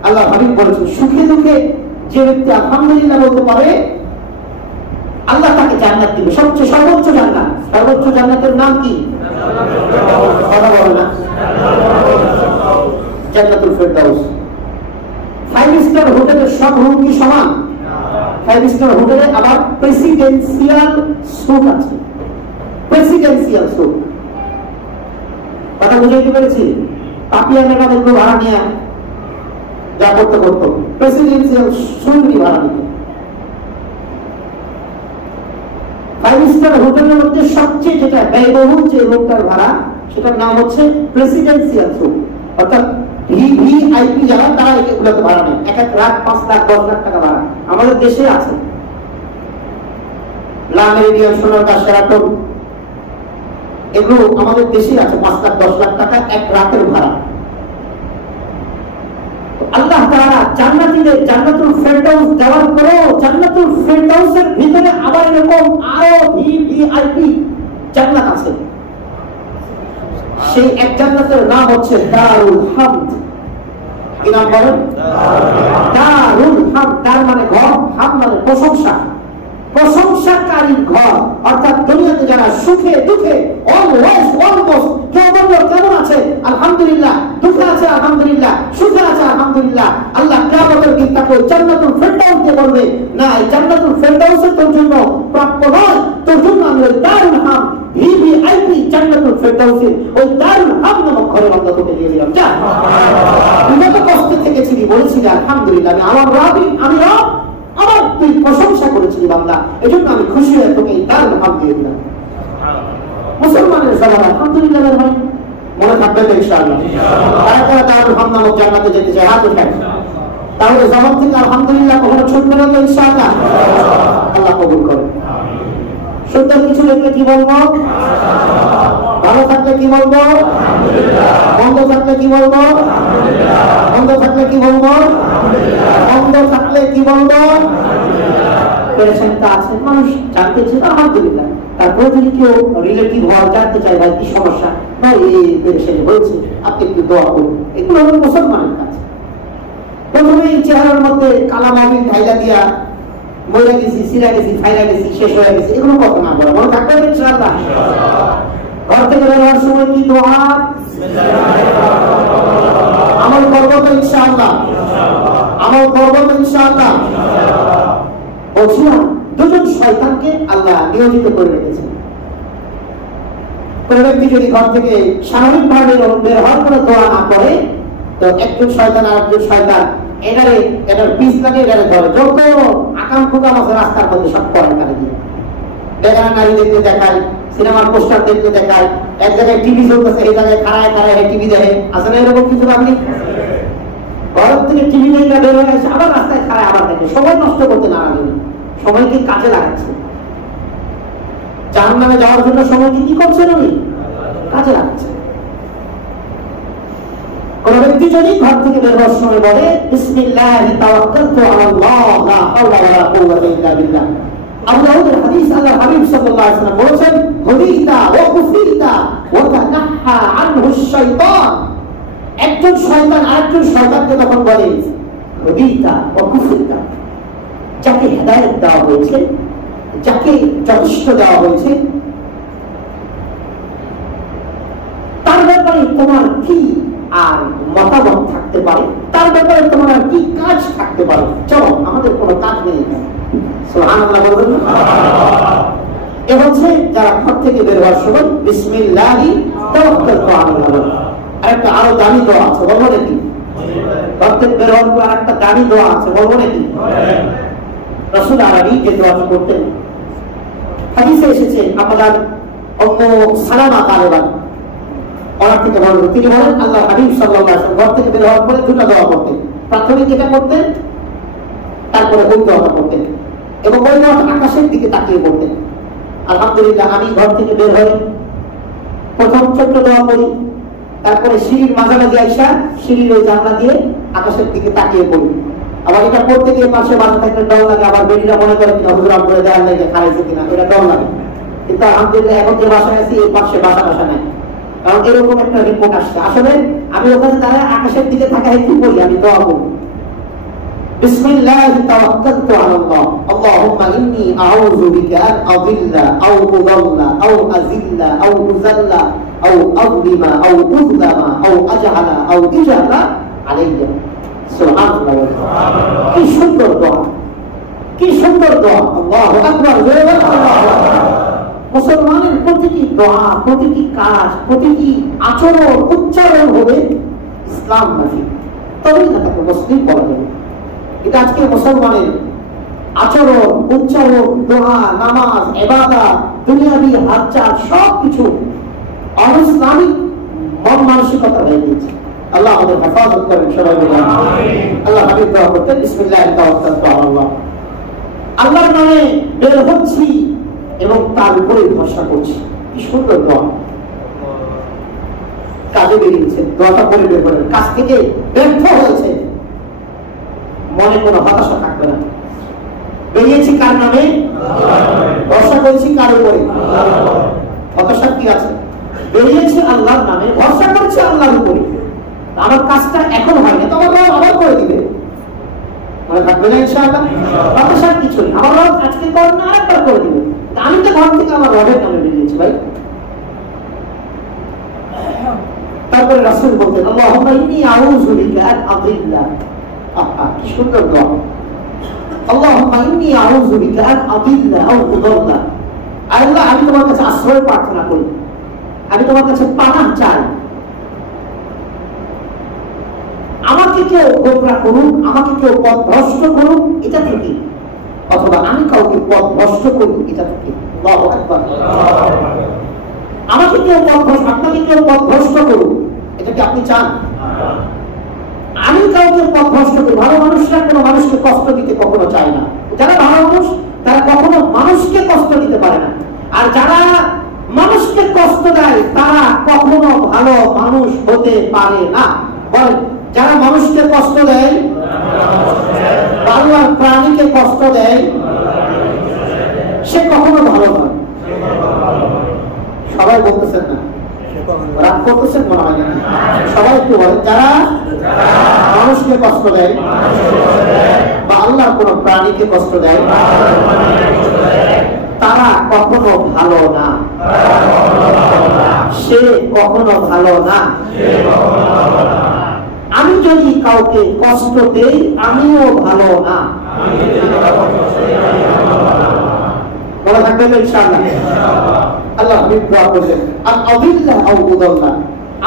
আল্লাহ হাবিব বলেছেন সুখে দুঃখে যে ব্যক্তি আলহামদুলিল্লাহ বলতে পারে আল্লাহ তাকে জান্নাত দিবে, সবচেয়ে সর্বোচ্চ জান্নাত। সর্বোচ্চ জান্নাতের নাম কি? কথা বলো না, জান্নাতুল ফেরদাউস। 5 স্টার হোটেলের সব রুম কি সমান? 5 স্টার হোটেলে আবার প্রেসিডেন্সিয়াল স্যুট আছে, প্রেসিডেন্সিয়াল স্যুট। কথা বুঝাইতে পেরেছি? পাপিয়ানেরা দেখলো ভাড়া নিয়ে যা করতে প্রেসিডেন্সিয়াল স্যুট ভাড়া নিতে। 5 স্টার হোটেলের মধ্যে সবচেয়ে যেটা ব্যয়বহুল যে রুমটার ভাড়া সেটার নাম হচ্ছে প্রেসিডেন্সিয়াল স্যুট, অর্থাৎ ভিভিআইপি যারা তারা এগুলোতে ভাড়া নেয়। এক এক লাখ 5 লাখ 10 লাখ টাকা ভাড়া আমাদের দেশে আছে। লা মেরিডিয়ান, সোনারগাঁ, শেরাটন এগুলো আমাদের দেশে আছে। 5 লাখ 10 লাখ টাকা এক রাতের ভাড়া। আল্লাহ তাআলা জান্নাতীদের জান্নাতুল ফেরদাউস দেওয়ার পরেও জান্নাতুল ফেরদাউসের ভিতরে আবার এরকম আরো ভিভিআইপি জান্নাত আছে। সেই এক জান্নাতের নাম হচ্ছে দারুল হামদ। কি নাম বলেন? দারুল হামদ। দার মানে ঘর, হামদ মানে প্রশংসা, প্রশংসাকারীর ঘর। অর্থাৎ দুনিয়াতে যারা সুখে দুঃখে অলমোস্ট কেউ বলল কেমন আছে আলহামদুলিল্লাহ, দুঃখে আছে আলহামদুলিল্লাহ, সুখে আছে আলহামদুলিল্লাহ, আল্লাহ কিয়ামতের দিন তাকে জান্নাতুল ফেরদাউস দিয়ে বলবে না এই জান্নাতুল ফেরদাউসের তোর জন্য প্রাপ্য নয়, তোর জন্য আমি দারুল হামদ ভিভিআইপি জান্নাতুল ফেরদাউসের ওই দারুল হাম নামক ঘরের আল্লাহ তোকে দিয়ে দিলাম। যা তুই তো কষ্ট থেকেছিলি, বলেছিলি আলহামদুলিল্লাহ আমি রব, আমার তুই প্রশংসা করেছিলি বান্দা, এজন্য আমি খুশি হয়ে তোকে এই দারুল হাম দিয়ে দিলাম। মুসলমানের সবার আলহামদুলিল্লাহ ভাই মনে থাকবে তো ইনশাআল্লাহ। তারা দারুল হাম নামক জান্নাতে যেতে চায়, হাত উঠায়। তাহলে জবাব থেকে আলহামদুলিল্লাহ কখনো ছুটবে না তো ইনশাআল্লাহ। আল্লাহ কবুল করে। সুন্দর কিছু দেখলে কি বলবো? ভালো থাকলে কি বলবো? মন্দ থাকলে কি বলবো? মন্দ থাকলে কি বলবো? মন্দ থাকলে কি বলবো? পেরেশানিতে আছে মানুষ, জানতে চায় আলহামদুলিল্লাহ। তারপরে যদি কেউ রিলেটিভ হয় জানতে চায় ভাই কি সমস্যা, ভাই এই পেরেশানি হয়েছে, আপনি একটু দোয়া করুন, এগুলো হলো মুসলমানের কাজ। প্রথমে এই চেহারার মধ্যে কালা মাবিন ঢাইলা দিয়া মরে গেছি, সিরা গেছি, ফাইলা গেছি, শেষ হয়ে গেছি, এগুলো কত না বলা মনে থাকবে ইনশাআল্লাহ। ঘর থেকে বের হওয়ার সময় কি দোয়া? আমল করবো তো ইনশাআল্লাহ, আমল করবো তো ইনশাআল্লাহ। বলছিলাম দুজন শয়তানকে আল্লাহ নিয়োজিত করে রেখেছেন। কোন ব্যক্তি যদি ঘর থেকে স্বাভাবিকভাবে বের হওয়ার কোনো দোয়া না করে, তো একজন শয়তান আর একজন শয়তান এটার পিস লাগে, এটারে ধরে যত আকাম কুকাম আছে রাস্তার মধ্যে সব করেন তারা দিয়ে। বেগানা নারী দেখতে দেখায়, সিনেমার পোস্টার দেখতে দেখায়, এক জায়গায় টিভি চলতেছে, এই জায়গায় খাড়ায় খাড়ায় টিভি দেখে, আছে না এরকম কিছু? আপনি ঘর থেকে টিভি দেখে বের হয়ে গেছে, আবার রাস্তায় খাড়ায় আবার দেখে, সময় নষ্ট করতে নারাজ, সময়কে কাজে লাগাচ্ছে। জাহান্নামে যাওয়ার জন্য সময়কে কি করছেন উনি? কাজে লাগাচ্ছে। কোন ব্যক্তি যদি ঘর থেকে বের হওয়ার সময় বলে বিসমিল্লাহি তাওয়াক্কালতু আলাল্লাহ লা হাওলা ওয়ালা কুওয়াতা ইল্লা বিল্লাহ, আবু দাউদের হাদিস, আল্লাহ হাবিব সাল্লাল্লাহু আলাইহি ওয়াসাল্লাম বলেছেন হুদিতা ওয়া কুফিতা ওয়া তানাহা আনহু শাইতান। একজন শয়তান আরেকজন শয়তানকে তখন বলে হুদিতা ওয়া কুফিতা, যাকে হেদায়েত দেওয়া হয়েছে, যাকে যথেষ্ট দেওয়া হয়েছে, তার ব্যাপারে তোমার কি আর মতামত থাকতে পারে, তার ব্যাপারে তোমার আর কি কাজ থাকতে পারে? চলো আমাদের কোনো কাজ নেই। সুবহানাল্লাহ বলবেন। এ হচ্ছে যারা ঘর থেকে বের হওয়ার সময় বিসমিল্লাহি তাওয়াক্কালতু আলাল্লাহ। আরেকটা আরো দামি দোয়া আছে, বলবো নাকি? ঘর থেকে বের হওয়ার পর আরেকটা দামি দোয়া আছে, বলবো নাকি? রাসূল আরবি যে দোয়াটি করতেন, হাদিসে এসেছে, আমাদের উম্মু সালামা তালেবান ওনার থেকে বলেন, তিনি বলেন আল্লাহ হাবিব সাল্লাল্লাহু আলাইহি ওয়াসাল্লাম ঘর থেকে বের হওয়ার পরে দুটো দোয়া করতেন। প্রাথমিক যেটা করতেন, তারপরে ওই দোয়াটা করতেন, এবং ওই দোয়াটা আকাশের দিকে তাকিয়ে করতেন। আলহামদুলিল্লাহ, আমি ঘর থেকে বের হয়ে প্রথম ছোট্ট দোয়া করি, তারপরে সিঁড়ির মাঝামাঝি আইসা সিঁড়ির ওই জানলা দিয়ে আকাশের দিকে তাকিয়ে পড়ি। আবার এটা করতে গিয়ে পাশে বাসা থাকলে ডর লাগে, আবার বেরিরা মনে করে কিনা হুজুর করে দেওয়ার লেগে খারাইছে কিনা, এটা ডর লাগে। কিন্তু আলহামদুলিল্লাহ এখন যে বাসায় আছি এই পাশে বাসা নেই, কারণ এরকম একটা রিপোর্ট আসছে। আসলে আমি ওখানে দাঁড়ায় আকাশের দিকে থাকা কি করি, আমি দোয়া করি বিসমিল্লাহি তাওয়াক্কালতু আলাল্লাহ আল্লাহুম্মা ইন্নী আউযু বিকা আন আযিল্লা আও উযাল্লা আও আযিল্লা আও উযাল্লা আও আযলিমা আও উযলামা আও আজহালা আও ইজহালা আলাইয়া। সুবহানাল্লাহ। কি সুন্দর দোয়া, কি সুন্দর দোয়া। আল্লাহু আকবার। মুসলমানের প্রতিটি দোয়া, প্রতিটি কাজ, প্রতিটি আচরণ, উচ্চারণ হবে ইসলাম মাফিক, তবেই না তাকে মুসলিম বলা যাবে। এটা আজকে মুসলমানের আচরণ, উচ্চারণ, দোয়া, নামাজ, ইবাদত, দুনিয়াবি হাতচাল সবকিছু অনিসলামিক মন মানসিকতা হয়ে গেছে। আল্লাহ আমাদের হেফাজত করেন সবাই মিলে আমিন। আল্লাহ হাবিব দোয়া করতেন বিসমিল্লাহি তাওয়াক্কালতু আলাল্লাহ, আল্লাহর নামে বের হচ্ছি এবং তার উপরে ভরসা করছি। কি সুন্দর দোয়া। কাজে বেরিয়েছে, দোয়াটা করে বের করেন, কাজ থেকে ব্যর্থ হয়েছে, মনে কোনো হতাশা থাকবে না। বেরিয়েছি কার নামে? ভরসা করেছি কার উপরে? হতাশা কি আছে? বেরিয়েছি আল্লাহর নামে, ভরসা করছি আল্লাহর উপরে। আমার কাজটা এখন হয়নি, তো আমার আবার করে দিবে, মনে থাকবে না ইনশাআল্লাহ। হতাশার কিছু নেই, আমার রব আজকে করেন না আরেকবার করে দিবে। আমি তো ঘর থেকে আমার রবের নামে বেরিয়েছি ভাই। তারপরে রাসূল বলতেন আল্লাহুম্মা ইন্নী আউযু বিকা আন আযিল্লা। আহা, কি সুন্দর দোয়া। আল্লাহুম্মা ইন্নী আউযু বিকা আন আযিল্লা আও উযাল্লা। আল্লাহ, আমি তোমার কাছে আশ্রয় প্রার্থনা করি আমি তোমার কাছে পানাহ চাই, আমাকে কেউ গোমরা করুক, আমাকে কেউ পথভ্রষ্ট করুক এটা থেকে, অথবা আমি কাউকে পথভ্রষ্ট করি এটা থেকে। আল্লাহু আকবার। আমাকে কেউ পথভ্রষ্ট, আপনাকে কেউ পথভ্রষ্ট করুক এটা কি আপনি চান? আমি কাউকে পথভ্রষ্ট করি। ভালো মানুষরা কোনো মানুষকে কষ্ট দিতে কখনো চায় না। যারা ভালো মানুষ তারা কখনো মানুষকে কষ্ট দিতে পারে না, আর যারা মানুষকে কষ্ট দেয় তারা কখনো ভালো মানুষ হতে পারে না। বলেন, যারা মানুষকে কষ্ট দেয়, আল্লাহর প্রাণীকে কষ্ট দেয়, সে কখনো ভালো নয়। সবাই বলতেছেন না, রাগ করতেছেন মনে হয় না? সবাই একটু বলেন, যারা মানুষকে কষ্ট দেয় বা আল্লাহর কোন প্রাণীকে কষ্ট দেয় তারা কখনো ভালো না, সে কখনো ভালো না। আমি যদি কাউকে কষ্ট দেই আমিও ভালো না। বলা থাকবে ইনশাআল্লাহ। আল্লাহ দোয়া করেন, আর আযিল্লাহ আও উযাল্লাহ,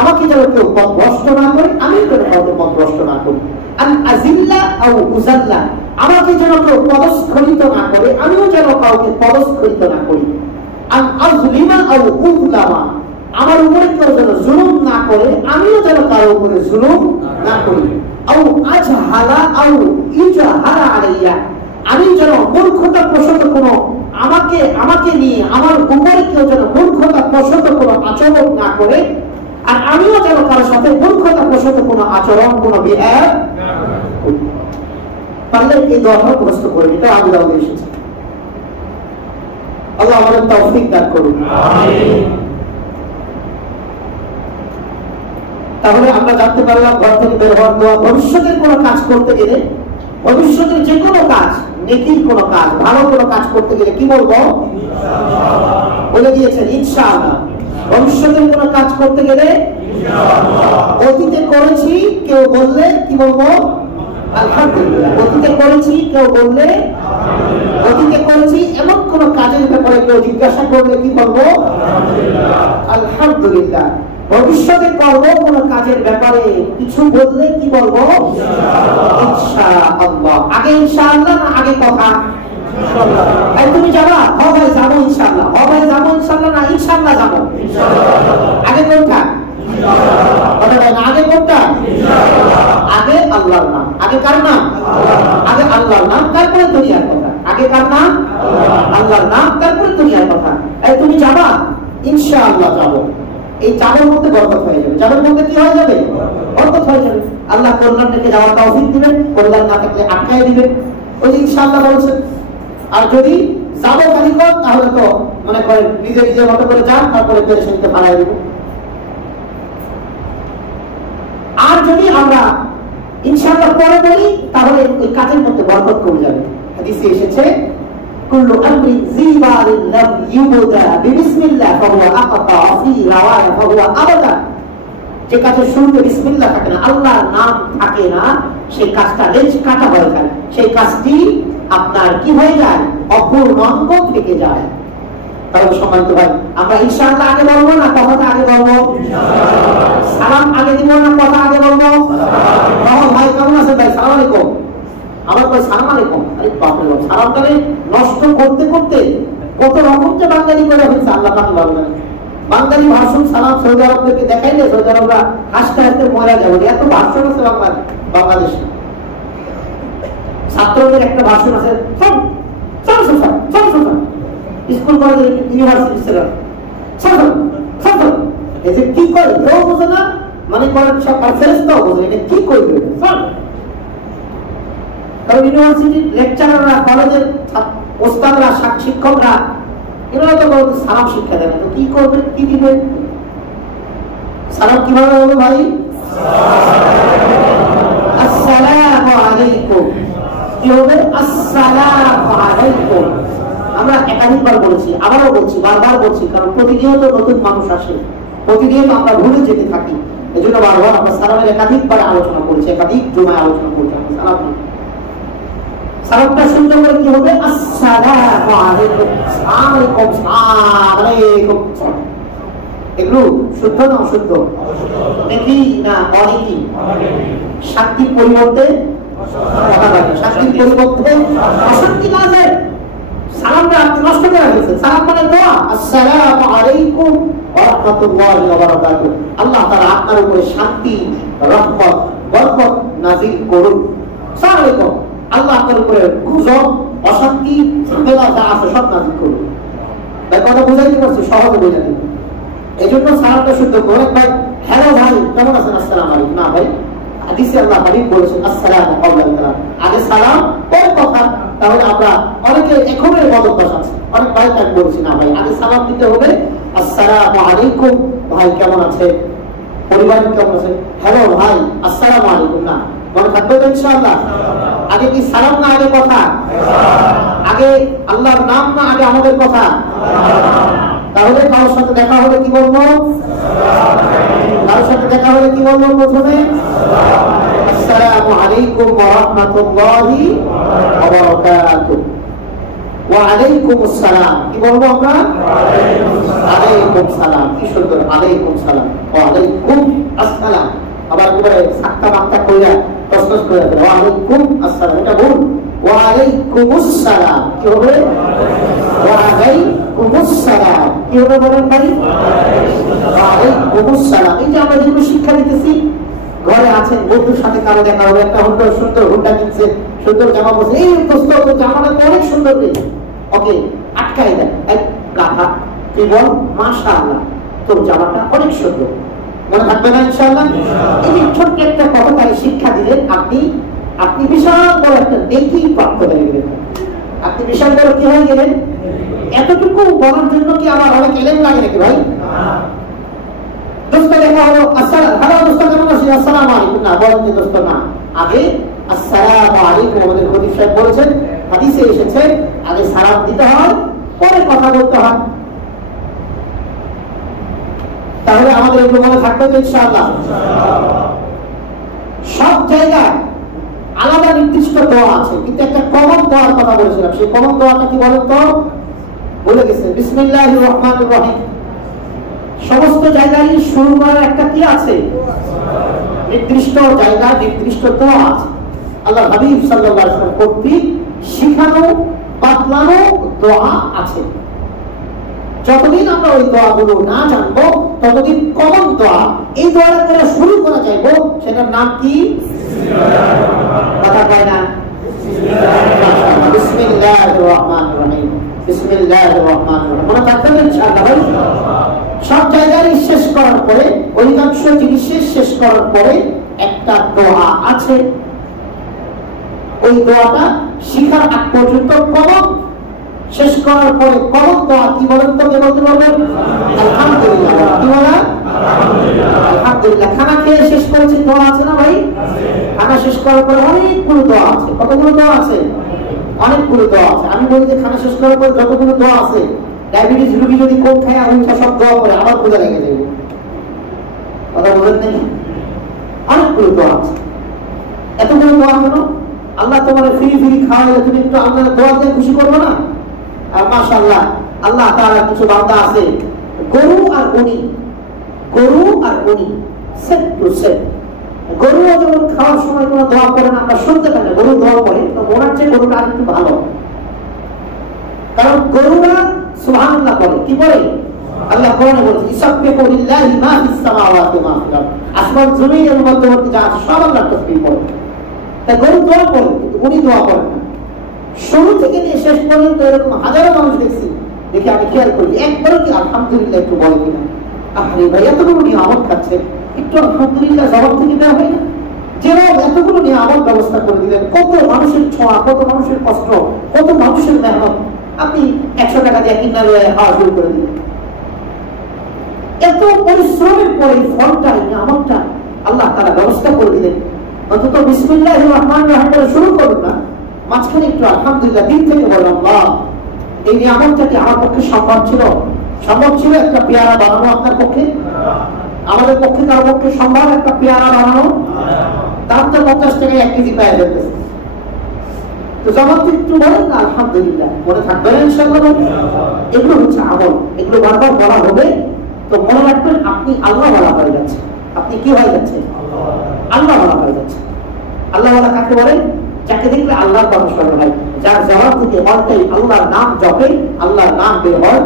আমাকে যেন কেউ পথভ্রষ্ট না করে আমি যেন কাউকে পথভ্রষ্ট না করি। আর আযিল্লাহ আও উযাল্লাহ, আমাকে যেন কেউ পদস্খলিত না করে আমিও যেন কাউকে পদস্খলিত না করি। আর আযলিমা আও উযলামা, আমার উপরে কেউ যেন জুলুম না করে আমিও যেন কারো উপরে জুলুম না করি। আও আজহালা আও ইজহারা আলাইয়া, আমি যেন মূর্খতা প্রসূত কোনো আমাকে নিয়ে আমার উপরে কেউ যেন মূর্খতা প্রসূত কোনো আচরণ না করে, আর আমিও যেন কারোর সাথে মূর্খতা প্রসূত কোনো আচরণ কোনো বিহেভ পারলে এই দোয়াটা মুখস্থ করে এটা আবু দাউদে এসেছে। আল্লাহ আমাদের তৌফিক দান করুন, আমিন। তাহলে আমরা জানতে পারলাম ঘর থেকে বের হওয়ার দোয়া। ভবিষ্যতের কোনো কাজ করতে গেলে, ভবিষ্যতের যে কোনো কাজ, নেকির কোনো কাজ, ভালো কোনো কাজ করতে গেলে কি বলবো? ইনশাআল্লাহ। বলে দিয়েছেন ইনশাআল্লাহ। ভবিষ্যতের কোনো কাজ করতে গেলে ইনশাআল্লাহ। অতীতে করেছি কেউ বললে কি বলবো? আলহামদুলিল্লাহ। অতীতে করেছি কেউ বললে আলহামদুলিল্লাহ। অতীতে করেছি এমন কোন কাজের ব্যাপারে কেউ জিজ্ঞাসা করলে কি বলবো? আলহামদুলিল্লাহ। আলহামদুলিল্লাহ। ভবিষ্যতে করব কোন কাজের ব্যাপারে কিছু বললে কি বলবো? ইনশাআল্লাহ। আগে ইনশাআল্লাহ না আগে কথা? ইনশাআল্লাহ। এই তুমি যাবা? হ্যাঁ ভাই যাবো ইনশাআল্লাহ। হ্যাঁ ভাই যাবো ইনশাআল্লাহ না ইনশাআল্লাহ যাবো? ইনশাআল্লাহ। আগে কোনটা? ইনশাআল্লাহ। কথা বলেন, আগে কোনটা? ইনশাআল্লাহ। আগে আল্লাহর নাম। আগে কার নাম? আল্লাহ। আগে আল্লাহর নাম, তারপরে দুনিয়ার কথা। আগে কার নাম? আল্লাহ। আল্লাহর নাম, তারপরে দুনিয়ার কথা। এই তুমি যাবা? ইনশাআল্লাহ যাবো। এই চাবের মধ্যে বরকত হয়ে যাবে। চাবের মধ্যে কি হয়ে যাবে? বরকত হয়ে যাবে। আল্লাহ কল্যাণ থেকে যাওয়ার তৌফিক দিবেন, কল্যাণ না থাকলে আটকায় দিবেন। ওই যে ইনশাআল্লাহ বলছেন। আর যদি যাবো খালি কর তাহলে তো মনে করেন নিজের মতো করে যান, তারপরে পেরেশানিতে ফালাই দিব। আর যদি আমরা ইনশাআল্লাহ পরে বলি তাহলে ওই কাজের মধ্যে বরকত কমে যাবে। হাদিসে এসেছে কুল্লু আমরিন যিবারিন লাম ইউবদা বিসমিল্লাহ ফাহুয়া আকাতা ফি রাওয়া ফাহুয়া আবাদা, যে কাজের শুরুতে বিসমিল্লাহ থাকে না, আল্লাহর নাম থাকে না, সেই কাজটা লেজ কাটা হয়ে যায়, সেই কাজটি আপনার কি হয়ে যায়? অপূর্ণাঙ্গ থেকে যায়। তাহলে সম্মানিত ভাই, আমরা ইনশাআল্লাহ আগে বলবো না কথাটা আগে বলবো? ইনশাআল্লাহ। সালাম আগে দিব না কথা আগে বলবো? ইনশাআল্লাহ। ভাই কেমন আছেন ভাই? সালাম আলাইকুম। আমার কই সালাম আলাইকুম। আরে বাপ রে বাপ, সালামটারে নষ্ট করতে করতে কত রকম যে বাঙালি করে ফেলছে আল্লাহ পাক বলেন। বাঙালি ভাষণ সালাম সৌদি আরব থেকে দেখাইলে সৌদি আরবরা হাসতে হাসতে মরে যাবে। এত ভাষণ আছে বাংলাদেশে। ছাত্রদের একটা ভাষণ আছে, সব সব সব সব সব স্কুল কলেজ ইউনিভার্সিটি ছেলেরা সব সব এই যে কি করে কেউ বোঝে না, মানে করেন সব ফেরেশতাও বোঝে এটা কি করবে। কারণ ইউনিভার্সিটির লেকচারাররা, কলেজের ওস্তাদরা, শিক্ষকরা এরা তো সালাম শিক্ষা দেয় না, তো কি করবে, কি দিবে? সালাম কিভাবে হবে ভাই? আসসালামু আলাইকুম। কি হবে? আসসালামু আলাইকুম। আমরা একাধিকবার বলেছি, আবারও বলছি, বারবার বলছি, কারণ প্রতিনিয়ত নতুন মানুষ আসে, প্রতিনিয়ত আমরা ভুলে যেতে থাকি। এই জন্য বারবার আমরা সালামের একাধিকবার আলোচনা করেছি, একাধিক জমায় আলোচনা করছি। সালাম সালামটা শুনতে হলে কি হবে? আসসালামু আলাইকুম। আলাইকুম সালাম। এগুলো শুদ্ধ না অশুদ্ধ? নেকি না অনেকি? শান্তির পরিবর্তে শান্তির পরিবর্তে অশান্তি না যায়। সালামটা আপনি নষ্ট করে ফেলছেন। সালাম মানে দোয়া, আসসালামু আলাইকুম ওয়া রাহমাতুল্লাহি ওয়া বারাকাতুহু। আল্লাহ তাআলা আপনার উপরে শান্তি, রহমত, বরকত নাযিল করুন। আসসালামু আলাইকুম, আল্লাহ আপনার উপরে গুজব, অশান্তি, ঝামেলা যা আছে সব নাযিল করুন। তাই কথা বুঝাইতে পারছি? সহজে বোঝাতে। এই জন্য সালামটা শুদ্ধ করে। ভাই হ্যালো ভাই কেমন আছেন? আসসালামু আলাইকুম। না ভাই, হাদিসে আল্লাহ হাবিব বলেছেন আসসালামু আলাইকুম, আগে সালাম পরে কথা। তাহলে আমরা অনেকে এখনের বদভ্যাস আছে, অনেক ভাই তাই বলছি না ভাই আগে সালাম দিতে হবে। আসসালামু আলাইকুম, ভাই কেমন আছে, পরিবার কেমন আছে? হ্যালো ভাই আসসালামু আলাইকুম। না, মনে থাকবে তো ইনশাআল্লাহ? আগে কি সালাম না আগে কথা? আগে আল্লাহর নাম না আগে আমাদের কথা? তাহলে কারোর সাথে দেখা হলে কি বলবো? কারোর সাথে দেখা হলে কি বলবো? প্রথমে আসসালামু আলাইকুম ওয়া রাহমাতুল্লাহি ওয়া বারাকাতুহু। ওয়া আলাইকুমুস সালাম। কি বলবো আমরা? আলাইকুম সালাম। কি সুন্দর, আলাইকুম সালাম। ওয়া আলাইকুম আসসালাম। আবার করে সাক্কা মাক্কা কইরা তসতস করে ওয়া আলাইকুম আসসালাম, এটা ভুল। ওয়া আলাইকুমুস সালাম। কি হবে? ওয়া আলাইকুমুস সালাম। কি হবে বলেন ভাই? ওয়া আলাইকুমুস সালাম। এই যে আমরা যেগুলো শিক্ষা দিতেছি, ঘরে আছেন, বন্ধুর সাথে কারো দেখা হবে, একটা সুন্দর হুন্ডা কিনছে, সুন্দর জামা পরছে, এই দোস্ত তো জামাটা তো অনেক সুন্দর রে, ওকে আটকাই দেয়, এক গাধা তুই বল মাশাআল্লাহ তোর জামাটা অনেক সুন্দর। মনে থাকবে না ইনশাআল্লাহ? এই যে ছোট্ট একটা কথা তাকে শিক্ষা দিলেন, আপনি বিশাল বড় একটা নেকি প্রাপ্ত হয়ে গেলেন। আপনি বিশাল বড় কি হয়ে গেলেন? এতটুকু বলার জন্য কি আমার অনেক এলেম লাগে নাকি ভাই? দোস্ত দেখা হলো, আসসালাম, হ্যালো দোস্ত কেমন আছিস? আসসালামু আলাইকুম। না, বলেন যে দোস্ত না, আগে আসসালামু আলাইকুম। আমাদের খতিব সাহেব বলেছেন, হাদিসে এসেছে আগে সালাম দিতে হয়, পরে কথা বলতে হয়। তাহলে আমাদের এগুলো মনে থাকবে তো ইনশাআল্লাহ? সব জায়গায় আলাদা নির্দিষ্ট দোয়া আছে, কিন্তু একটা কমন দোয়ার কথা বলেছিলাম। সেই কমন দোয়াটা কি বলেন তো? বলে গেছে বিসমিল্লাহির রহমানির রহিম। সমস্ত জায়গায় শুরু করার একটা কি আছে? নির্দিষ্ট জায়গা, নির্দিষ্ট দোয়া আছে। আল্লাহ হাবিব সাল্লাল্লাহু আলাইহি ওয়াসাল্লাম কর্তৃক শিখানো, বাতলানো দোয়া আছে। যতদিন আমরা ওই দোয়াগুলো না জানবো, ততদিন কমন দোয়া, এই দোয়াটা করে শুরু করা যাইব, সেটার নাম কি? কথা কয় না? বিসমিল্লাহির রহমানির রহিম। বিসমিল্লাহির রহমানির রহিম। মনে থাকবে ইনশাআল্লাহ ভাই? সব জায়গায় শেষ করার পরে, অধিকাংশ জিনিসের শেষ করার পরে একটা দোয়া আছে। ওই দোয়াটা শিখার আগ পর্যন্ত কমন, শেষ করার পরে কমন দোয়া কি বলেন তো? কে বলতে পারবেন? আলহামদুলিল্লাহ। কি বলা? আলহামদুলিল্লাহ। খানা খেয়ে শেষ করেছি, দোয়া আছে না ভাই? খানা শেষ করার পরে অনেকগুলো দোয়া আছে। কতগুলো দোয়া আছে? অনেকগুলো দোয়া আছে। আমি বলি যে খানা শেষ করার পর যতগুলো দোয়া আছে, ডায়াবেটিস রোগী যদি কোন খায় উল্টা সব দোয়া করে আবার ক্ষুধা লেগে যাবে। কথা বলেন নাই? অনেকগুলো দোয়া আছে। এতগুলো দোয়া কেন? আল্লাহ তোমার ফ্রি খাওয়ালে তুমি একটু আল্লাহ দোয়া দিয়ে খুশি করবো না? আর মাশাআল্লাহ আল্লাহ তাআলা কিছু বান্দা আছে, গরু আর উনি সেট টু সেট। গরুও যখন খাওয়ার সময় কোনো দোয়া করে না, আমরা শুনতে পাই না গরু দোয়া করে, তো মনে হচ্ছে গরুটা আর একটু ভালো। কারণ গরুরা সুবহানাল্লাহ বলে। কি বলে? আল্লাহ কোরআনে বলেছে ইসাব্বিহু লিল্লাহি মা ফিস সামাওয়াতি ওয়া মা ফিল আরদ। আসমান জমিনের মধ্যবর্তী যা আছে সব আল্লাহর তাসবিহ করে। তাই গরু দোয়া করে, কিন্তু উনি দোয়া করেন না। শুরু থেকে নিয়ে শেষ পর্যন্ত এরকম হাজারো মানুষ দেখছি, দেখে আমি খেয়াল করি একবারও কি আলহামদুলিল্লাহ একটু বলে কিনা? আরে ভাই এতগুলো নিয়ামত খাচ্ছে, একটু আলহামদুলিল্লাহ জবাব থেকে দেওয়া হয় না? যেরকম এতগুলো নিয়ামত ব্যবস্থা করে দিলেন, কত মানুষের ছোঁয়া, কত মানুষের কষ্ট, কত মানুষের মেহনত, আপনি 100 টাকা দিয়ে কিনা খাওয়া শুরু করে দিলেন। এত পরিশ্রমের পরে ফলটা, নিয়ামতটা আল্লাহ তাআলা ব্যবস্থা করে দিলেন। অন্তত বিসমিল্লাহির রহমানির রহিম বলে শুরু করুন না, মাঝখানে একটু আলহামদুলিল্লাহ দিন থেকে বললাম আল্লাহ এই নিয়ামতটা কি আমার পক্ষে সম্ভব ছিল একটা পেয়ারা বানানো আপনার পক্ষে? আমাদের পক্ষে কারো পক্ষে সম্ভব একটা পেয়ারা বানানো? দাম তো 50 টাকায় 1 কেজি পাওয়া যেতেছে। তো যখন একটু বলেন না আলহামদুলিল্লাহ, মনে থাকবে না ইনশাআল্লাহ? এগুলো হচ্ছে আমল, এগুলো বারবার বলা হবে, তো মনে রাখবেন আপনি আল্লাহ ওয়ালা হয়ে যাচ্ছে। আপনি কি হয়ে যাচ্ছে? আল্লাহ ওয়ালা হয়ে যাচ্ছে। আল্লাহ ওয়ালা কাকে বলেন? যাকে দেখলে আল্লাহর কথা স্মরণ হয়, যার জবাব থেকে অর্থেই আল্লাহর নাম জপে, আল্লাহর নাম বের হয়,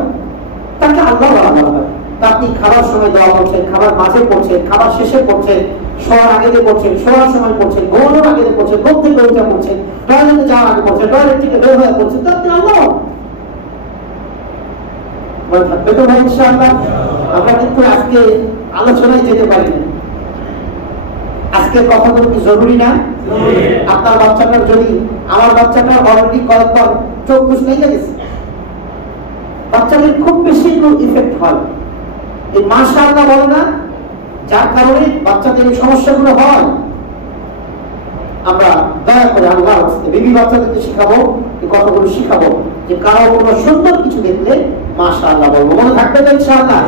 তাকে আল্লাহ ওয়ালা বলা হয়। তা আপনি খাবার সময় দোয়া করছেন, খাবার মাঝে পড়ছেন, খাবার শেষে পড়ছেন, শোয়ার আগে দিয়ে পড়ছেন, শোয়ার সময় পড়ছেন, ঘুমানোর আগে দিয়ে পড়ছেন, ঘুম থেকে উঠে পড়ছেন, টয়লেটে যাওয়ার আগে পড়ছেন, টয়লেট থেকে বের হয়ে পড়ছেন, তো আপনি আল্লাহ থাকবে তো ভাই ইনশাআল্লাহ। আমরা কিন্তু আজকে আলোচনায় যেতে পারি না। আজকে কথাগুলো কি জরুরি না? আপনার বাচ্চাটার যদি, আমার বাচ্চাটার অলরেডি কয়েকবার চোখ ঘুষ লেগে গেছে, বাচ্চাদের খুব বেশি ইফেক্ট হয়। এই মাশাআল্লাহ বলে না, যার কারণে বাচ্চাদের এই সমস্যাগুলো হয়। আমরা দয়া করে আল্লাহর রাস্তায় বেবি বাচ্চাদেরকে শিখাবো, এই কথাগুলো শিখাবো যে কারো কোনো সুন্দর কিছু দেখলে মাশাআল্লাহ বলবো। মনে থাকবে তো ইনশাআল্লাহ?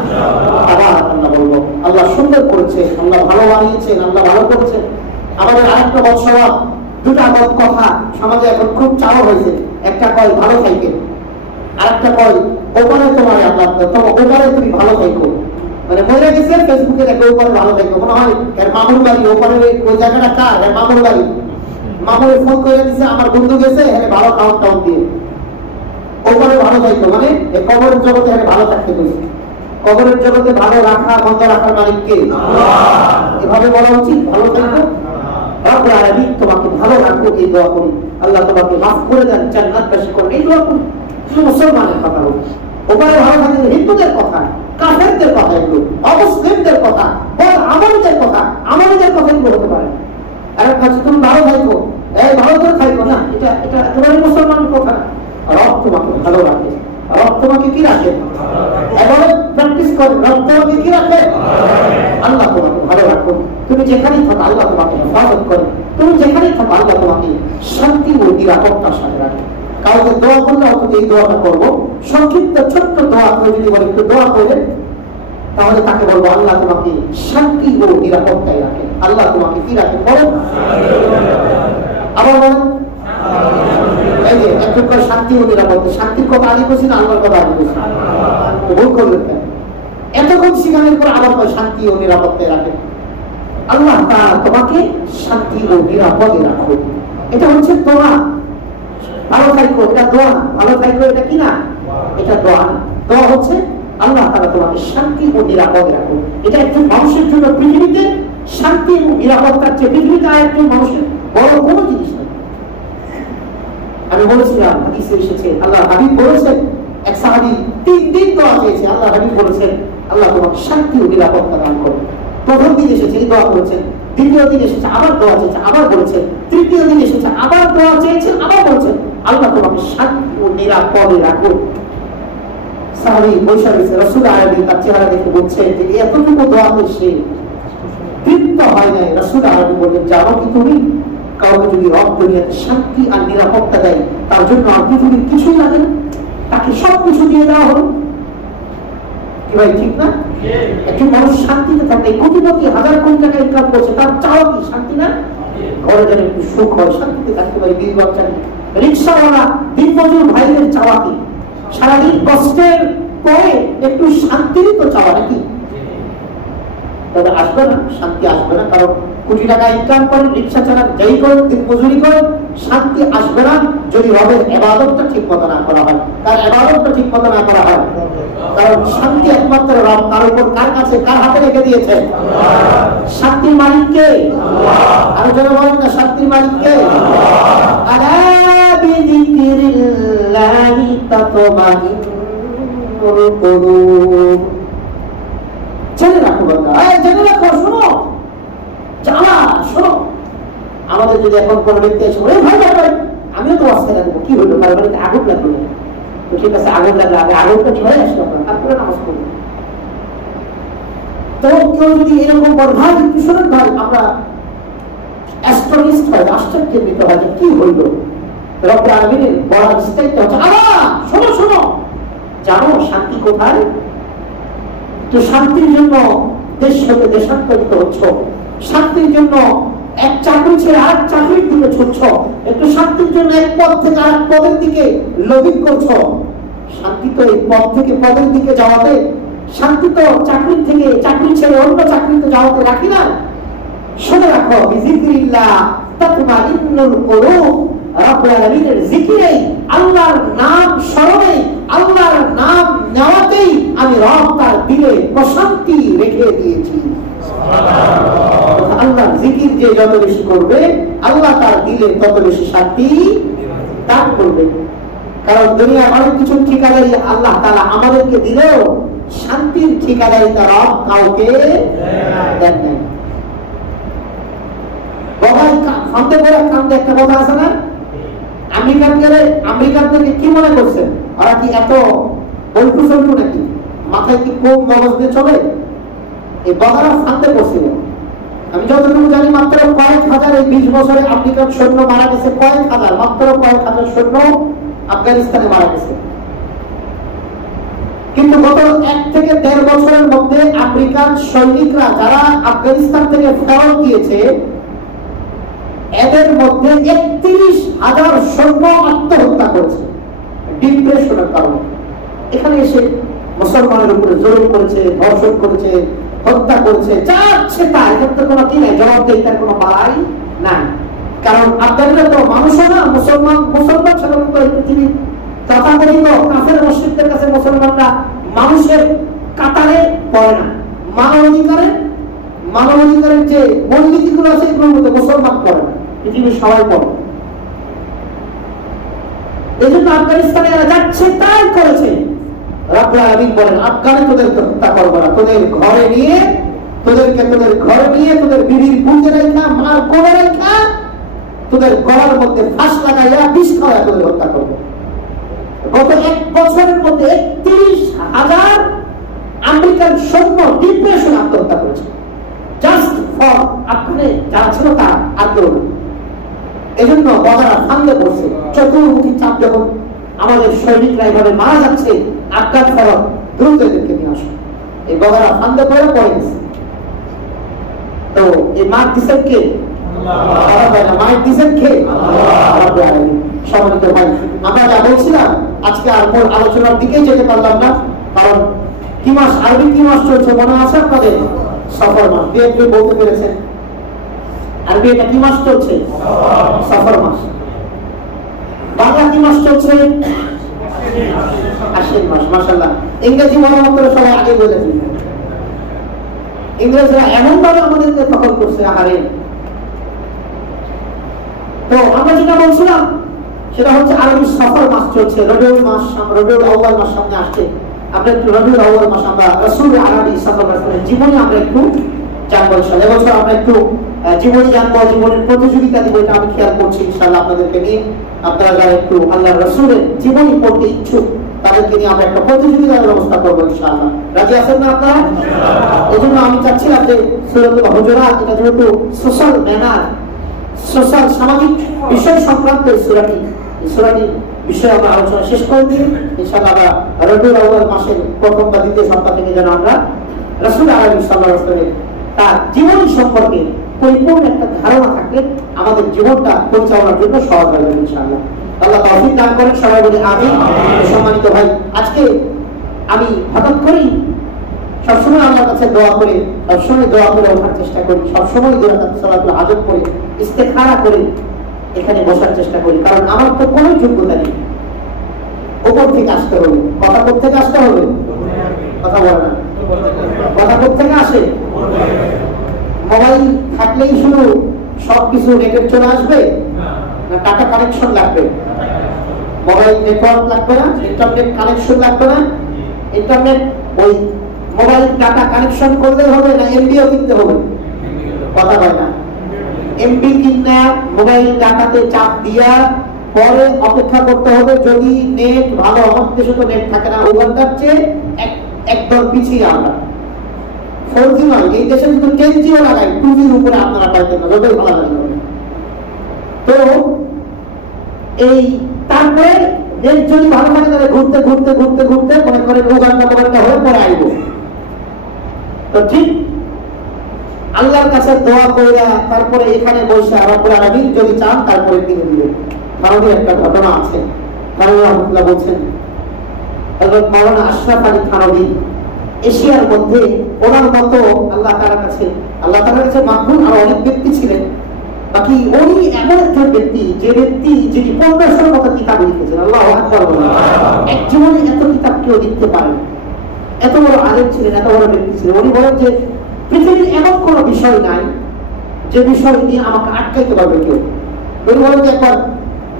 আবার আল্লাহ বলবো, আল্লাহ সুন্দর করেছে, আল্লাহ ভালো বানিয়েছেন, আল্লাহ ভালো করেছেন। আমাদের আরেকটা বৎসরা, দুটা বদ কথা সমাজে এখন খুব চাওয়া হয়েছে। একটা কয় ভালো থাইকে, আরেকটা কয় ওপারে তোমার আল্লাহ, তোমার ওপারে তুমি ভালো থাইকো। মানে মরে গেছে ফেসবুকে দেখো ওপারে ভালো থাইকো, মনে হয় এর মামুর বাড়ি ওপারে, ওই জায়গাটা কার? এর মামুর বাড়ি। মামুরে ফোন করে দিছে আমার বন্ধু গেছে, হ্যাঁ ভালো খাওয়ার টাউন দিয়ে ওপারে ভালো থাইকো, মানে এই কবরের জগতে হ্যাঁ ভালো থাকতে বলছে। কবরের জগতে ভালো রাখা বন্ধ রাখার মালিক কে? এভাবে বলা উচিত, ভালো থাকো রব্বুল আলামিন তোমাকে ভালো রাখুক, এই দোয়া করি। আল্লাহ তোমাকে মাফ করে দেন, জান্নাতবাসী করুন, এই দোয়া করি। শুধু মুসলমানের কথা বলি, ওপারে ভালো থাকলে হিন্দুদের কথা, কাফেরদের কথা, এগুলো অমুসলিমদের কথা, আমাদের কথা, আমাদের কথা এগুলো হতে পারে। আর কাছে তুমি ভালো থাকো, এই ভালো করে থাকো না, এটা এটা একেবারে মুসলমানের কথা। রব তোমাকে ভালো রাখে, রব তোমাকে কি রাখে? এবারে প্র্যাকটিস করো, রব তোমাকে কি রাখে? আল্লাহ তোমাকে ভালো রাখো। তুমি যেখানেই থাকো আল্লাহ তোমাকে হেফাজত করে, তুমি যেখানেই থাকো আল্লাহ তোমাকে শান্তি ও নিরাপত্তার সাথে রাখে। কাউকে দোয়া করলে অন্তত এই দোয়াটা করবো, সংক্ষিপ্ত ছোট্ট দোয়া করে যদি বলে একটু দোয়া করে, তাহলে তাকে বলবো আল্লাহ তোমাকে শান্তি ও নিরাপত্তায় রাখে। আল্লাহ তোমাকে কি রাখে? বলেন আবার বলেন। এই যে একটু করে শান্তি ও নিরাপত্তা, শান্তির কথা আগে বলছি না আল্লাহর কথা আগে বলছি? ভুল করলেন কেন? এতক্ষণ শিখানোর পর আবার শান্তি ও নিরাপত্তায় রাখে। আল্লাহ তাআলা তোমাকে শান্তি ও নিরাপদে রাখো। এটা হচ্ছে দোয়া। ভালো থাকো এটা দোয়া, ভালো থাকো এটা কি না? এটা দোয়া। দোয়া হচ্ছে আল্লাহ তাআলা তোমাকে শান্তি ও নিরাপদে রাখো। এটা একজন মানুষের জন্য পৃথিবীতে শান্তি এবং নিরাপত্তার চেয়ে পৃথিবীতে আর একজন মানুষের বড় কোনো জিনিস নেই। আমি বলেছিলাম হাদিসে এসেছে, আল্লাহ হাবিব বলেছেন, এক সাহাবী 3 দিন দোয়া চেয়েছে, আল্লাহ হাবিব বলেছেন আল্লাহ তোমাকে শান্তি ও নিরাপত্তা দান করো। প্রথম দিন এসেছে এই দোয়া করেছেন, দ্বিতীয় দিন এসেছে আবার দোয়া চেয়েছে, আবার বলেছেন, তৃতীয় দিন এসেছে আবার দোয়া চেয়েছেন, আবার বলছেন আল্লাহ তোমাকে শান্তি ও নিরাপদে রাখো। সাহাবী বৈশা গেছে, রাসূল আরবি তার চেহারা দেখে বলছেন যে এতটুকু দোয়া করে সে তৃপ্ত হয় নাই। রাসূল আরবি বললেন, জানো কি তুমি কাউকে যদি রব দুনিয়াতে শান্তি আর নিরাপত্তা দেয়, তার জন্য আর পৃথিবীর কিছুই লাগে না, তাকে সবকিছু দিয়ে দেওয়া হলো। কি ভাই ঠিক না? একজন মানুষ শান্তিতে থাকলে, কোটিপতি হাজার কোটি টাকা ইনকাম করছে, তার চাওয়া কি শান্তি না? ঘরে যেন একটু সুখ হয়, শান্তিতে থাকতে পারে, বিয়ে বাচ্চা নিয়ে। রিক্সাওয়ালা দিনমজুর ভাইদের চাওয়া কি? সারাদিন কষ্টের পরে একটু শান্তিরই তো চাওয়া নাকি? তবে আসবে না, শান্তি আসবে না। কারণ কোটি টাকা ইনকাম করেন, রিক্সা চালান, যাই করেন, দিনমজুরি করেন, শান্তি আসবে না যদি রবের ইবাদতটা ঠিক মতো না করা হয়। তার ইবাদতটা ঠিক মতো না করা হয়, কারণ শান্তি একমাত্র রব। তার উপর কার কাছে, কার হাতে রেখে দিয়েছেন? শান্তির মালিক কে? আর যারা বলেন না শান্তির মালিক কে? আলা বিযিকরিল্লাহি তাতমাইন্নুল কুলুব। জেনে রাখো বান্দা, জেনে রাখো, শোনো, জানা, শোনো। আমাদের যদি এখন কোনো ব্যক্তি এসে বলে ভাই ভাই আমিও তো অস্থায় লাগবো, কি হইলো? কারণ আগুন লাগলো, তো ঠিক আছে আগুন লাগলে আগে আগুনটা নিভাই আসলো, তারপরে নামাজ পড়বো। তো কেউ যদি এরকম বলে ভাই কিশোরের ভাই, আমরা অ্যাস্ট্রোনিস্ট হয়, আশ্চর্যজনিত হয় যে কি হইলো। রব্বুল আলামিনের বড় স্টেটটা হচ্ছে শোনো শোনো, জানো শান্তি কোথায়? তো শান্তির জন্য দেশ হতে দেশান্তরিত হচ্ছ, শান্তির জন্য এক চাকরি ছেড়ে আর চাকরির দিকে ছুটছ, একটু শান্তির জন্য এক পদ থেকে আর পদের দিকে লবিং করছ। শান্তি তো এই পদ থেকে পদের দিকে যাওয়াতে শান্তি তো চাকরি থেকে, চাকরি ছেড়ে অন্য চাকরিতে যাওয়াতে রাখি না। শুনে রাখো, বিজিক্রিল্লাহ তাতমাইন্নুল কুলুব, রব্বুল আলামিনের জিকিরে, আল্লাহর নাম স্মরণে, আল্লাহর নাম নেওয়াতেই আমি রব তার দিলে প্রশান্তি রেখে দিয়েছি। সুবহানাল্লাহ। আল্লাহর জিকির যে যত বেশি করবে, আল্লাহ তার দিলে তত বেশি শান্তি দান করবে। কারণ দুনিয়ার অনেক কিছু ঠিকাদারি আল্লাহ তাআলা আমাদেরকে দিলেও শান্তির ঠিকাদারি তার রব কাউকে দেন না। বাবাই ফান্দে করে কান্দে একটা কথা আছে না, আমেরিকান থেকে কি মনে করছেন ওরা কি এত বল্টু সল্টু নাকি, মাথায় কি কম মগজ দিয়ে চলে? এই বগারা ফান্দে করছিল। আমি যতটুকু জানি মাত্র কয়েক হাজার, এই 20 বছরে আফ্রিকার সৈন্য মারা গেছে কয়েক হাজার, মাত্র কয়েক হাজার সৈন্য আফগানিস্তানে মারা গেছে। কিন্তু গত 1 থেকে 1.5 বছরের মধ্যে আফ্রিকান সৈনিকরা যারা আফগানিস্তান থেকে ফেরত দিয়েছে, এদের মধ্যে 31,000 সৈন্য আত্মহত্যা করেছে ডিপ্রেশনের কারণে। এখানে এসে মুসলমানের উপরে জুলুম করেছে, ধর্ষণ করেছে, হত্যা করেছে, যাচ্ছে তাই, এতে কোনো কি নাই, জবাবদিহিতার কোনো বাড়াই নাই। কারণ আফগানরা তো মানুষও না, মুসলমান সাধারণত এই পৃথিবীর তথাকথিত কাফের মুশরিকদের কাছে মুসলমানরা মানুষের কাতারে পড়ে না। মানবাধিকারের যে মূলনীতিগুলো আছে এগুলোর মধ্যে মুসলমান পড়ে না, পৃথিবীর সবাই পড়ে। এই জন্য আফগানিস্তানে এরা যাচ্ছে তাই করেছে। রব্বুল আলামিন বলেন, আফগানে তোদেরকে হত্যা করবো না, তোদের ঘরে নিয়ে তোদের বিবির বুকে রেখা, মার কোলে রেখা, তোদের গলার মধ্যে ফাঁস লাগাইয়া বিষ খাওয়া তোদের হত্যা করবো। গত 1 বছরের মধ্যে 31,000 আমেরিকান সৈন্য ডিপ্রেশন আত্মহত্যা করেছে, জাস্ট ফর আফগানে যারা ছিল তারা, আর কেউ না। এই জন্য বগারা ফান্দে পড়ছে। চতুর্মুখী চাপ যখন আমাদের সৈনিকরা এভাবে মারা যাচ্ছে, আফগান ফরত দ্রুত এদেরকে নিয়ে আসে। এই বগারা ফান্দে পড়ে গেছে। তো এই মার দিচ্ছেন কে? মায়ের দিচ্ছেন কে? সম্মানিত ভাই, আমরা যা বলছিলাম আজকে আর মোর আলোচনার দিকেই যেতে পারলাম না, কারণ কি মাস, আরবি কি মাস চলছে মনে আছে আপনাদের? সফর মাস। কেউ বলতে পেরেছেন আরবি এটা কি মাস চলছে? সফর মাস। বাংলা কি মাস চলছে? আশ্বিন মাস। মাশাআল্লাহ, ইংরেজি মহামন্ত্র সবাই আগে বলেছেন। ইংরেজরা এমন ভাবে আমাদেরকে দখল করছে, আহারে। তো আমরা যেটা বলছিলাম সেটা হচ্ছে আরবি সফর মাস চলছে, রবিউল আউয়াল মাস সামনে আসছে। আমরা একটু রবিউল আউয়াল মাস আমরা রাসূল আরবি সাল্লাল্লাহু আলাইহি ওয়াসাল্লামের জীবনী আমরা একটু জানবো ইনশাআল্লাহ। এবছর আমরা একটু জীবনী জানবো, জীবনের প্রতিযোগিতা দিব, এটা আমি খেয়াল করছি ইনশাআল্লাহ আপনাদেরকে নিয়ে। আপনারা যারা একটু আল্লাহর রাসূলের জীবনী পড়তে ইচ্ছুক তাদেরকে নিয়ে আমরা একটা প্রতিযোগিতার ব্যবস্থা করবো ইনশাআল্লাহ। রাজি আছেন না আপনারা? এই জন্য আমি চাচ্ছিলাম যে সূরাতুল হুজুরাত, এটা যেহেতু সোশ্যাল ম্যানার, সোশ্যাল সামাজিক বিষয় সংক্রান্ত এই সূরাটি বিষয়ে আমরা আলোচনা শেষ করে দিই ইনশাআল্লাহ। আমরা রবিউল আউয়াল মাসের প্রথম বা দ্বিতীয় সপ্তাহ থেকে যেন আমরা রাসূল আলাইহিস সাল্লাল্লাহু আলাইহি ওয়াসাল্লামের তার জীবন সম্পর্কে পরিপূর্ণ একটা ধারণা থাকলে আমাদের জীবনটা পরিচালনার জন্য সহজ হবে ইনশাআল্লাহ। আল্লাহ তৌফিক দান করেন, সবাই বলি আমিন। সম্মানিত ভাই, আজকে আমি হঠাৎ করেই সবসময় আল্লাহর কাছে দোয়া করে ওঠার চেষ্টা করি, সবসময় 2 রাকাত সালাতুল হাজত করে ইস্তেখারা করে এখানে বসার চেষ্টা করি, কারণ আমার তো কোনো যোগ্যতা নেই। উপর থেকে আসতে হবে। কথা কোথা থেকে আসতে হবে? কথা বলে না। কথা কোথা থেকে আসে? মোবাইল থাকলেই শুধু সবকিছু নেটের চলে আসবে না টাকা কানেকশন লাগবে? মোবাইল নেটওয়ার্ক লাগবে না? ইন্টারনেট কানেকশন লাগবে না? ইন্টারনেট ওই মোবাইল ডাটা কানেকশন করলে হবে না এমবিও কিনতে হবে? কথা বলে না। এমবি কিনা মোবাইল ডাটাতে চাপ দিয়া পরে অপেক্ষা করতে হবে, যদি নেট ভালো, আমাদের দেশে তো নেট থাকে না, ওখানকার চেয়ে একদম পিছিয়ে আমরা। 4G নয়, এই দেশে কিন্তু 10Gও লাগাই, 2Gর উপরে আপনারা পাইতেন না, যতই ভালো লাগে। তো এই তারপরে নেট যদি ভালো থাকে তাহলে ঘুরতে ঘুরতে ঘুরতে ঘুরতে মনে করেন ওখানটা হয়ে পরে আইব। তো ঠিক আল্লাহর কাছে দোয়া কইরা তারপরে এখানে বসে রব্বুল আলামিন যদি চান তারপরে তিনি দিবেন। ভারতের একটা ঘটনা আছে, থানভী রাহমাতুল্লাহ বলছেন, হযরত মাওলানা আশরাফ আলী থানভী এশিয়ার মধ্যে ওনার মতো আল্লাহ তাআলার কাছে মাকবুল আরো অনেক ব্যক্তি ছিলেন, বাকি উনি এমন একজন ব্যক্তি যিনি 1500 মতো কিতাব লিখেছেন। আল্লাহু আকবার। এক জীবনে এত কিতাব কেউ লিখতে পারেন, এত বড় আলেম ছিলেন, এত বড় ব্যক্তি ছিলেন। উনি বলেন যে পৃথিবীর এমন কোনো বিষয় নাই যে বিষয় নিয়ে আমাকে আটকাইতে পারবে কেউ। উনি বলেন যে একবার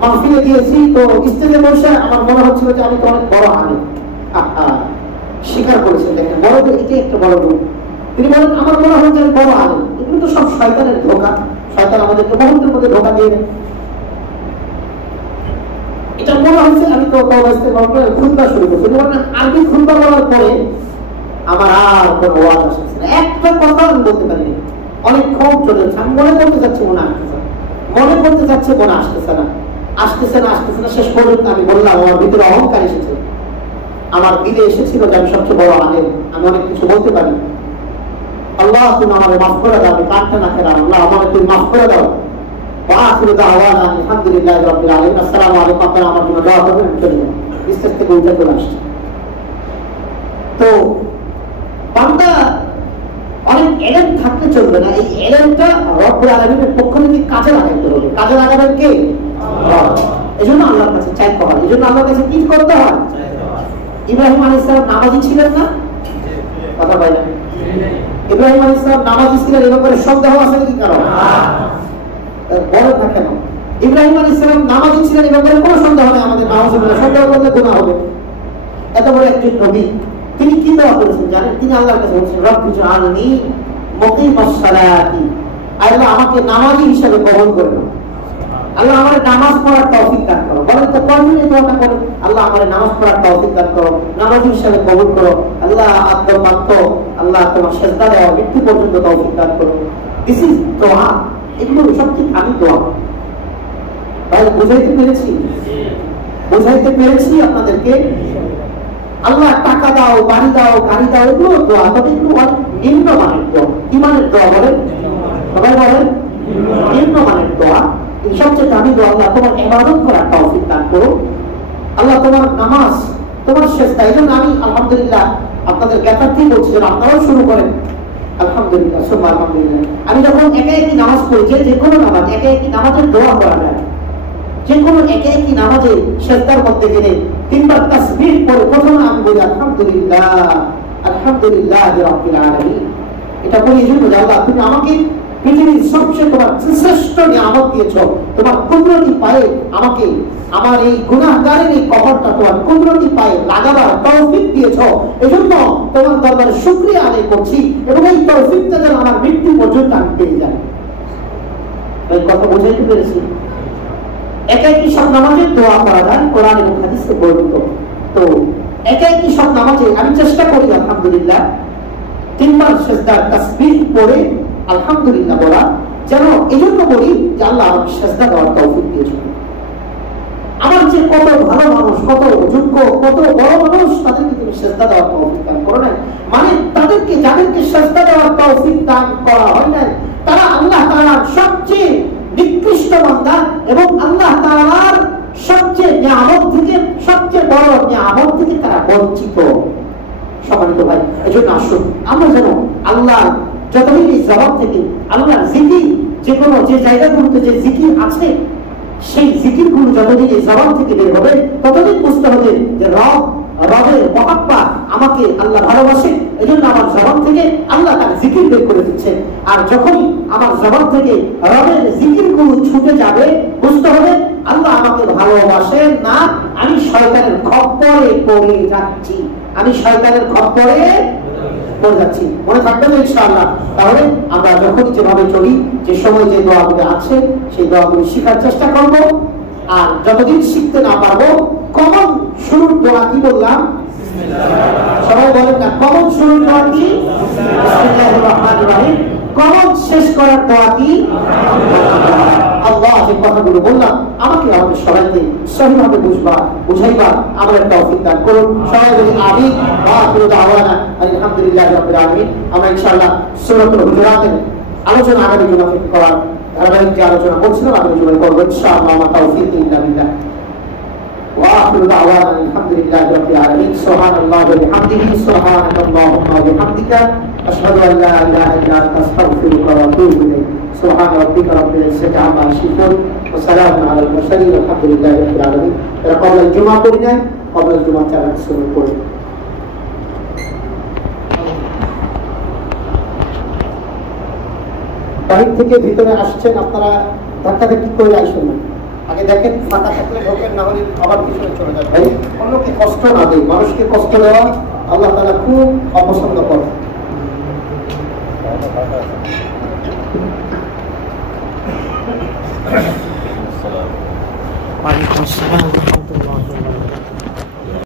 মাহফিলে গিয়েছি, তো স্টেজে বসে আমার মনে হচ্ছিল যে আমি তো অনেক বড় আলেম। স্বীকার করেছেন, দেখেন বড়দের এটাই একটা বড় গুণ। তিনি বলেন আমার মনে হয় যে আমি বড় আলেম। এগুলো তো সব শয়তানের ধোঁকা, শয়তান আমাদেরকে মুহূর্তের মধ্যে ধোঁকা দিয়ে দেয়। এটা মনে হচ্ছে আমি তো খুতবা শুরু করছি। আরবি খুতবা বলার পরে আমার আর কোনো ওয়াজ আসছে না, একটা কথা আমি বলতে পারিনি। অনেকক্ষণ চলে যাচ্ছে, আমি মনে করতে যাচ্ছি মনে আসতেছে না, মনে করতে যাচ্ছে মনে আসতেছে না। শেষ পর্যন্ত আমি বললাম, আমার ভিতরে অহংকার এসেছে, আমার দিলে এসেছিল যে আমি সবচেয়ে বড় আলেম, আমি অনেক কিছু বলতে পারি। আল্লাহ তুমি আমার মাফ করে দাও, আমি কানটা না খেলাম, আল্লাহ আমার তুমি মাফ করে দাও। ওয়াখিরু দাওয়ানা আলহামদুলিল্লাহি রাব্বিল আলামিন। আসসালামু আলাইকুম। আপনারা আমার জন্য দোয়া করবেন, আমি চলে যাব। স্টেজ থেকে উঠে চলে আসছে। তো বান্দা অনেক এলেম থাকতে চলবে না, এই এলেমটা রব্বুল আলামিনের পক্ষ থেকে কাজে লাগাতে হবে। কাজে লাগাবেন কে? রব। এজন্য আল্লাহর কাছে চাইতে হয়, এজন্য আল্লাহর কাছে কি করতে হয়? ইব্রাহিম আলাইহিস সালাম নামাজি ছিলেন না? কথা বলেন না। ইব্রাহিম আলাইহিস সালাম নামাজি ছিলেন, এর ব্যাপারে সন্দেহ আছে কি কারণ? বলেন না কেন? ইব্রাহিম আলাইহিস সালাম নামাজি ছিলেন, এর ব্যাপারে কোনো সন্দেহ নেই। আমাদের নামাজে সন্দেহ করলে গুনাহ হবে। এত বড় একজন নবী, তিনি কি দোয়া করেছেন জানেন? তিনি আল্লাহর কাছে বলেছেন রব্বি জাআলনি মুকিমাস সালাতি, আল্লাহ আমাকে নামাজি হিসেবে কবুল করে নাও। আল্লাহ আমারে নামাজ পড়ার তৌফিক দান করো। বলেন তো কোন এই দোয়াটা করেন? আল্লাহ আমারে নামাজ পড়ার তৌফিক দান করো, নামাজি হিসেবে কবুল করো। আল্লাহ আত্মবাক্য, আল্লাহ তোমার সিজদা দেওয়া মৃত্যু পর্যন্ত তৌফিক দান করো। দিস ইজ দোয়া। এগুলো সব ঠিক আমি দোয়া। ভাই বুঝাইতে পেরেছি আপনাদেরকে? আল্লাহ টাকা দাও, বাড়ি দাও, গাড়ি দাও, এগুলো দোয়া, তবে একটু নিম্নমানের দোয়া। কি মানের দোয়া বলেন? সবাই বলেন নিম্নমানের দোয়া। সবচেয়ে দামি দোয়া, আল্লাহ তোমার ইবাদত করার তৌফিক দান করো। আল্লাহ তোমার নামাজ, তোমার সিজদা। এই জন্য আমি আলহামদুলিল্লাহ আপনাদের জ্ঞাতার্থী বলছি, যেন আপনারাও শুরু করেন। আলহামদুলিল্লাহ সুবহান আলহামদুলিল্লাহ। আমি যখন একা একই নামাজ পড়ি, যে কোনো নামাজ একা একই নামাজের দোয়া করা যায়, যে কোনো একা একই নামাজে সিজদার মধ্যে গেলে তিনবার তাসবিহ পড়ে প্রথমে আমি বলি আলহামদুলিল্লাহ আলহামদুলিল্লাহি রাব্বিল আলামিন। এটা বলি এই জন্য যে আল্লাহ তুমি আমাকে পৃথিবীর সবচেয়ে তোমার শ্রেষ্ঠ নিয়ামত দিয়েছো, তোমার কুদরতি পায়ে আমাকে আমার এই গুনাহগারের এই কবরটা তোমার কুদরতি পায়ে লাগাবার তৌফিক দিয়েছো। এজন্য তোমার দরবারে শুকরিয়া আদায় করছি, এবং এই তৌফিকটা যেন আমার মৃত্যু পর্যন্ত আমি পেয়ে যাই। এই কথা বুঝাইতে পেরেছি? একা একই সব নামাজে দোয়া করা যায়, কোরআন এবং হাদিসে বর্ণিত। তো একা একই সব নামাজে আমি চেষ্টা করি আলহামদুলিল্লাহ তিনবার সিজদার তাসবিহ পড়ে আলহামদুলিল্লাহ বলা, যেন এই জন্য বলি যে আল্লাহ আমাকে সিজদা দেওয়ার তৌফিক দিয়েছেন। আমার যে কত ভালো মানুষ, কত যোগ্য, কত বড় মানুষ, তাদেরকে তিনি সিজদা দেওয়ার তৌফিক দান করেন নাই। মানে তাদেরকে, যাদেরকে সিজদা দেওয়ার তৌফিক দান করা হয় নাই, তারা আল্লাহ তাআলার সবচেয়ে নিকৃষ্ট বান্দা, এবং আল্লাহ তাআলার সবচেয়ে নিয়ামত থেকে, সবচেয়ে বড় নিয়ামত থেকে তারা বঞ্চিত। সম্মানিত ভাই, এজন্য আসুন আমরা যেন আল্লাহ যতদিন এই জবাব থেকে আল্লাহ জিকির, যে কোনো যে জায়গাগুলোতে যে জিকির আছে, সেই জিকির গুলো যতদিন এই জবাব থেকে বের হবে, ততদিন বুঝতে হবে যে রবের মহাব্বা, আমাকে আল্লাহ ভালোবাসে, এই জন্য আমার জবাব থেকে আল্লাহ তার জিকির বের করে দিচ্ছেন। আর যখনই আমার জবাব থেকে রবের জিকির গুলো ছুটে যাবে, বুঝতে হবে আল্লাহ আমাকে ভালোবাসেন না, আমি শয়তানের খপ্পরে পড়ে যাচ্ছি, আমি শয়তানের খপ্পরে পড়ে যাচ্ছি। মনে থাকবে তো ইনশাআল্লাহ? তাহলে আমরা যখনই যেভাবে চলি, যে সময় যে দোয়াগুলো আছে, সেই দোয়াগুলো শেখার চেষ্টা করব। আর যতদিন শিখতে না পারবো, কমন শুরুর দোয়া কি বললাম? সবাই বলেন না, কমন শুরুর দোয়া কি? বিসমিল্লাহির রহমানির রহিম। কমন শেষ করার দোয়া কি? আল্লাহ যে কথাগুলো বললাম, আমাকে আমাদের সবাইকে সহিভাবে বুঝাইবা, আমরা তৌফিক দান করুন। সবাই বলি আমিন। আখিরু দাওয়ানা আলহামদুলিল্লাহি রাব্বিল আলামিন। আমরা ইনশাআল্লাহ সূরাতুল হুজুরাতের আলোচনা আগামী জুমা থেকে করার ধারাবাহিক যে আলোচনা করছিলাম, আগামী জুমায় করবো ইনশাআল্লাহ। আমার তৌফিক ইল্লা বিল্লাহ। وآخر دعوانا الحمد لله رب العالمين سبحان الله وبحمده سبحانك اللهم وبحمدك أشهد أن لا إله إلا أنت أستغفرك وأتوب إليك سبحان ربك رب العزة عما يصفون وسلام على المرسلين والحمد لله رب العالمين قبل الجمعة قلنا قبل الجمعة تعالى السنة قلنا বাহির থেকে ভিতরে আসছেন আপনারা ধাক্কা ধাক্কি করে আসুন না আগে দেখেন ফাঁকা থাকলে ঢোকেন না হলে আবার পিছনে চলে যাবে ভাই অন্যকে কষ্ট না দেয় মানুষকে কষ্ট দেওয়া আল্লাহ তাআলা খুব অপছন্দ করে ওয়ালাইকুম আসসালাম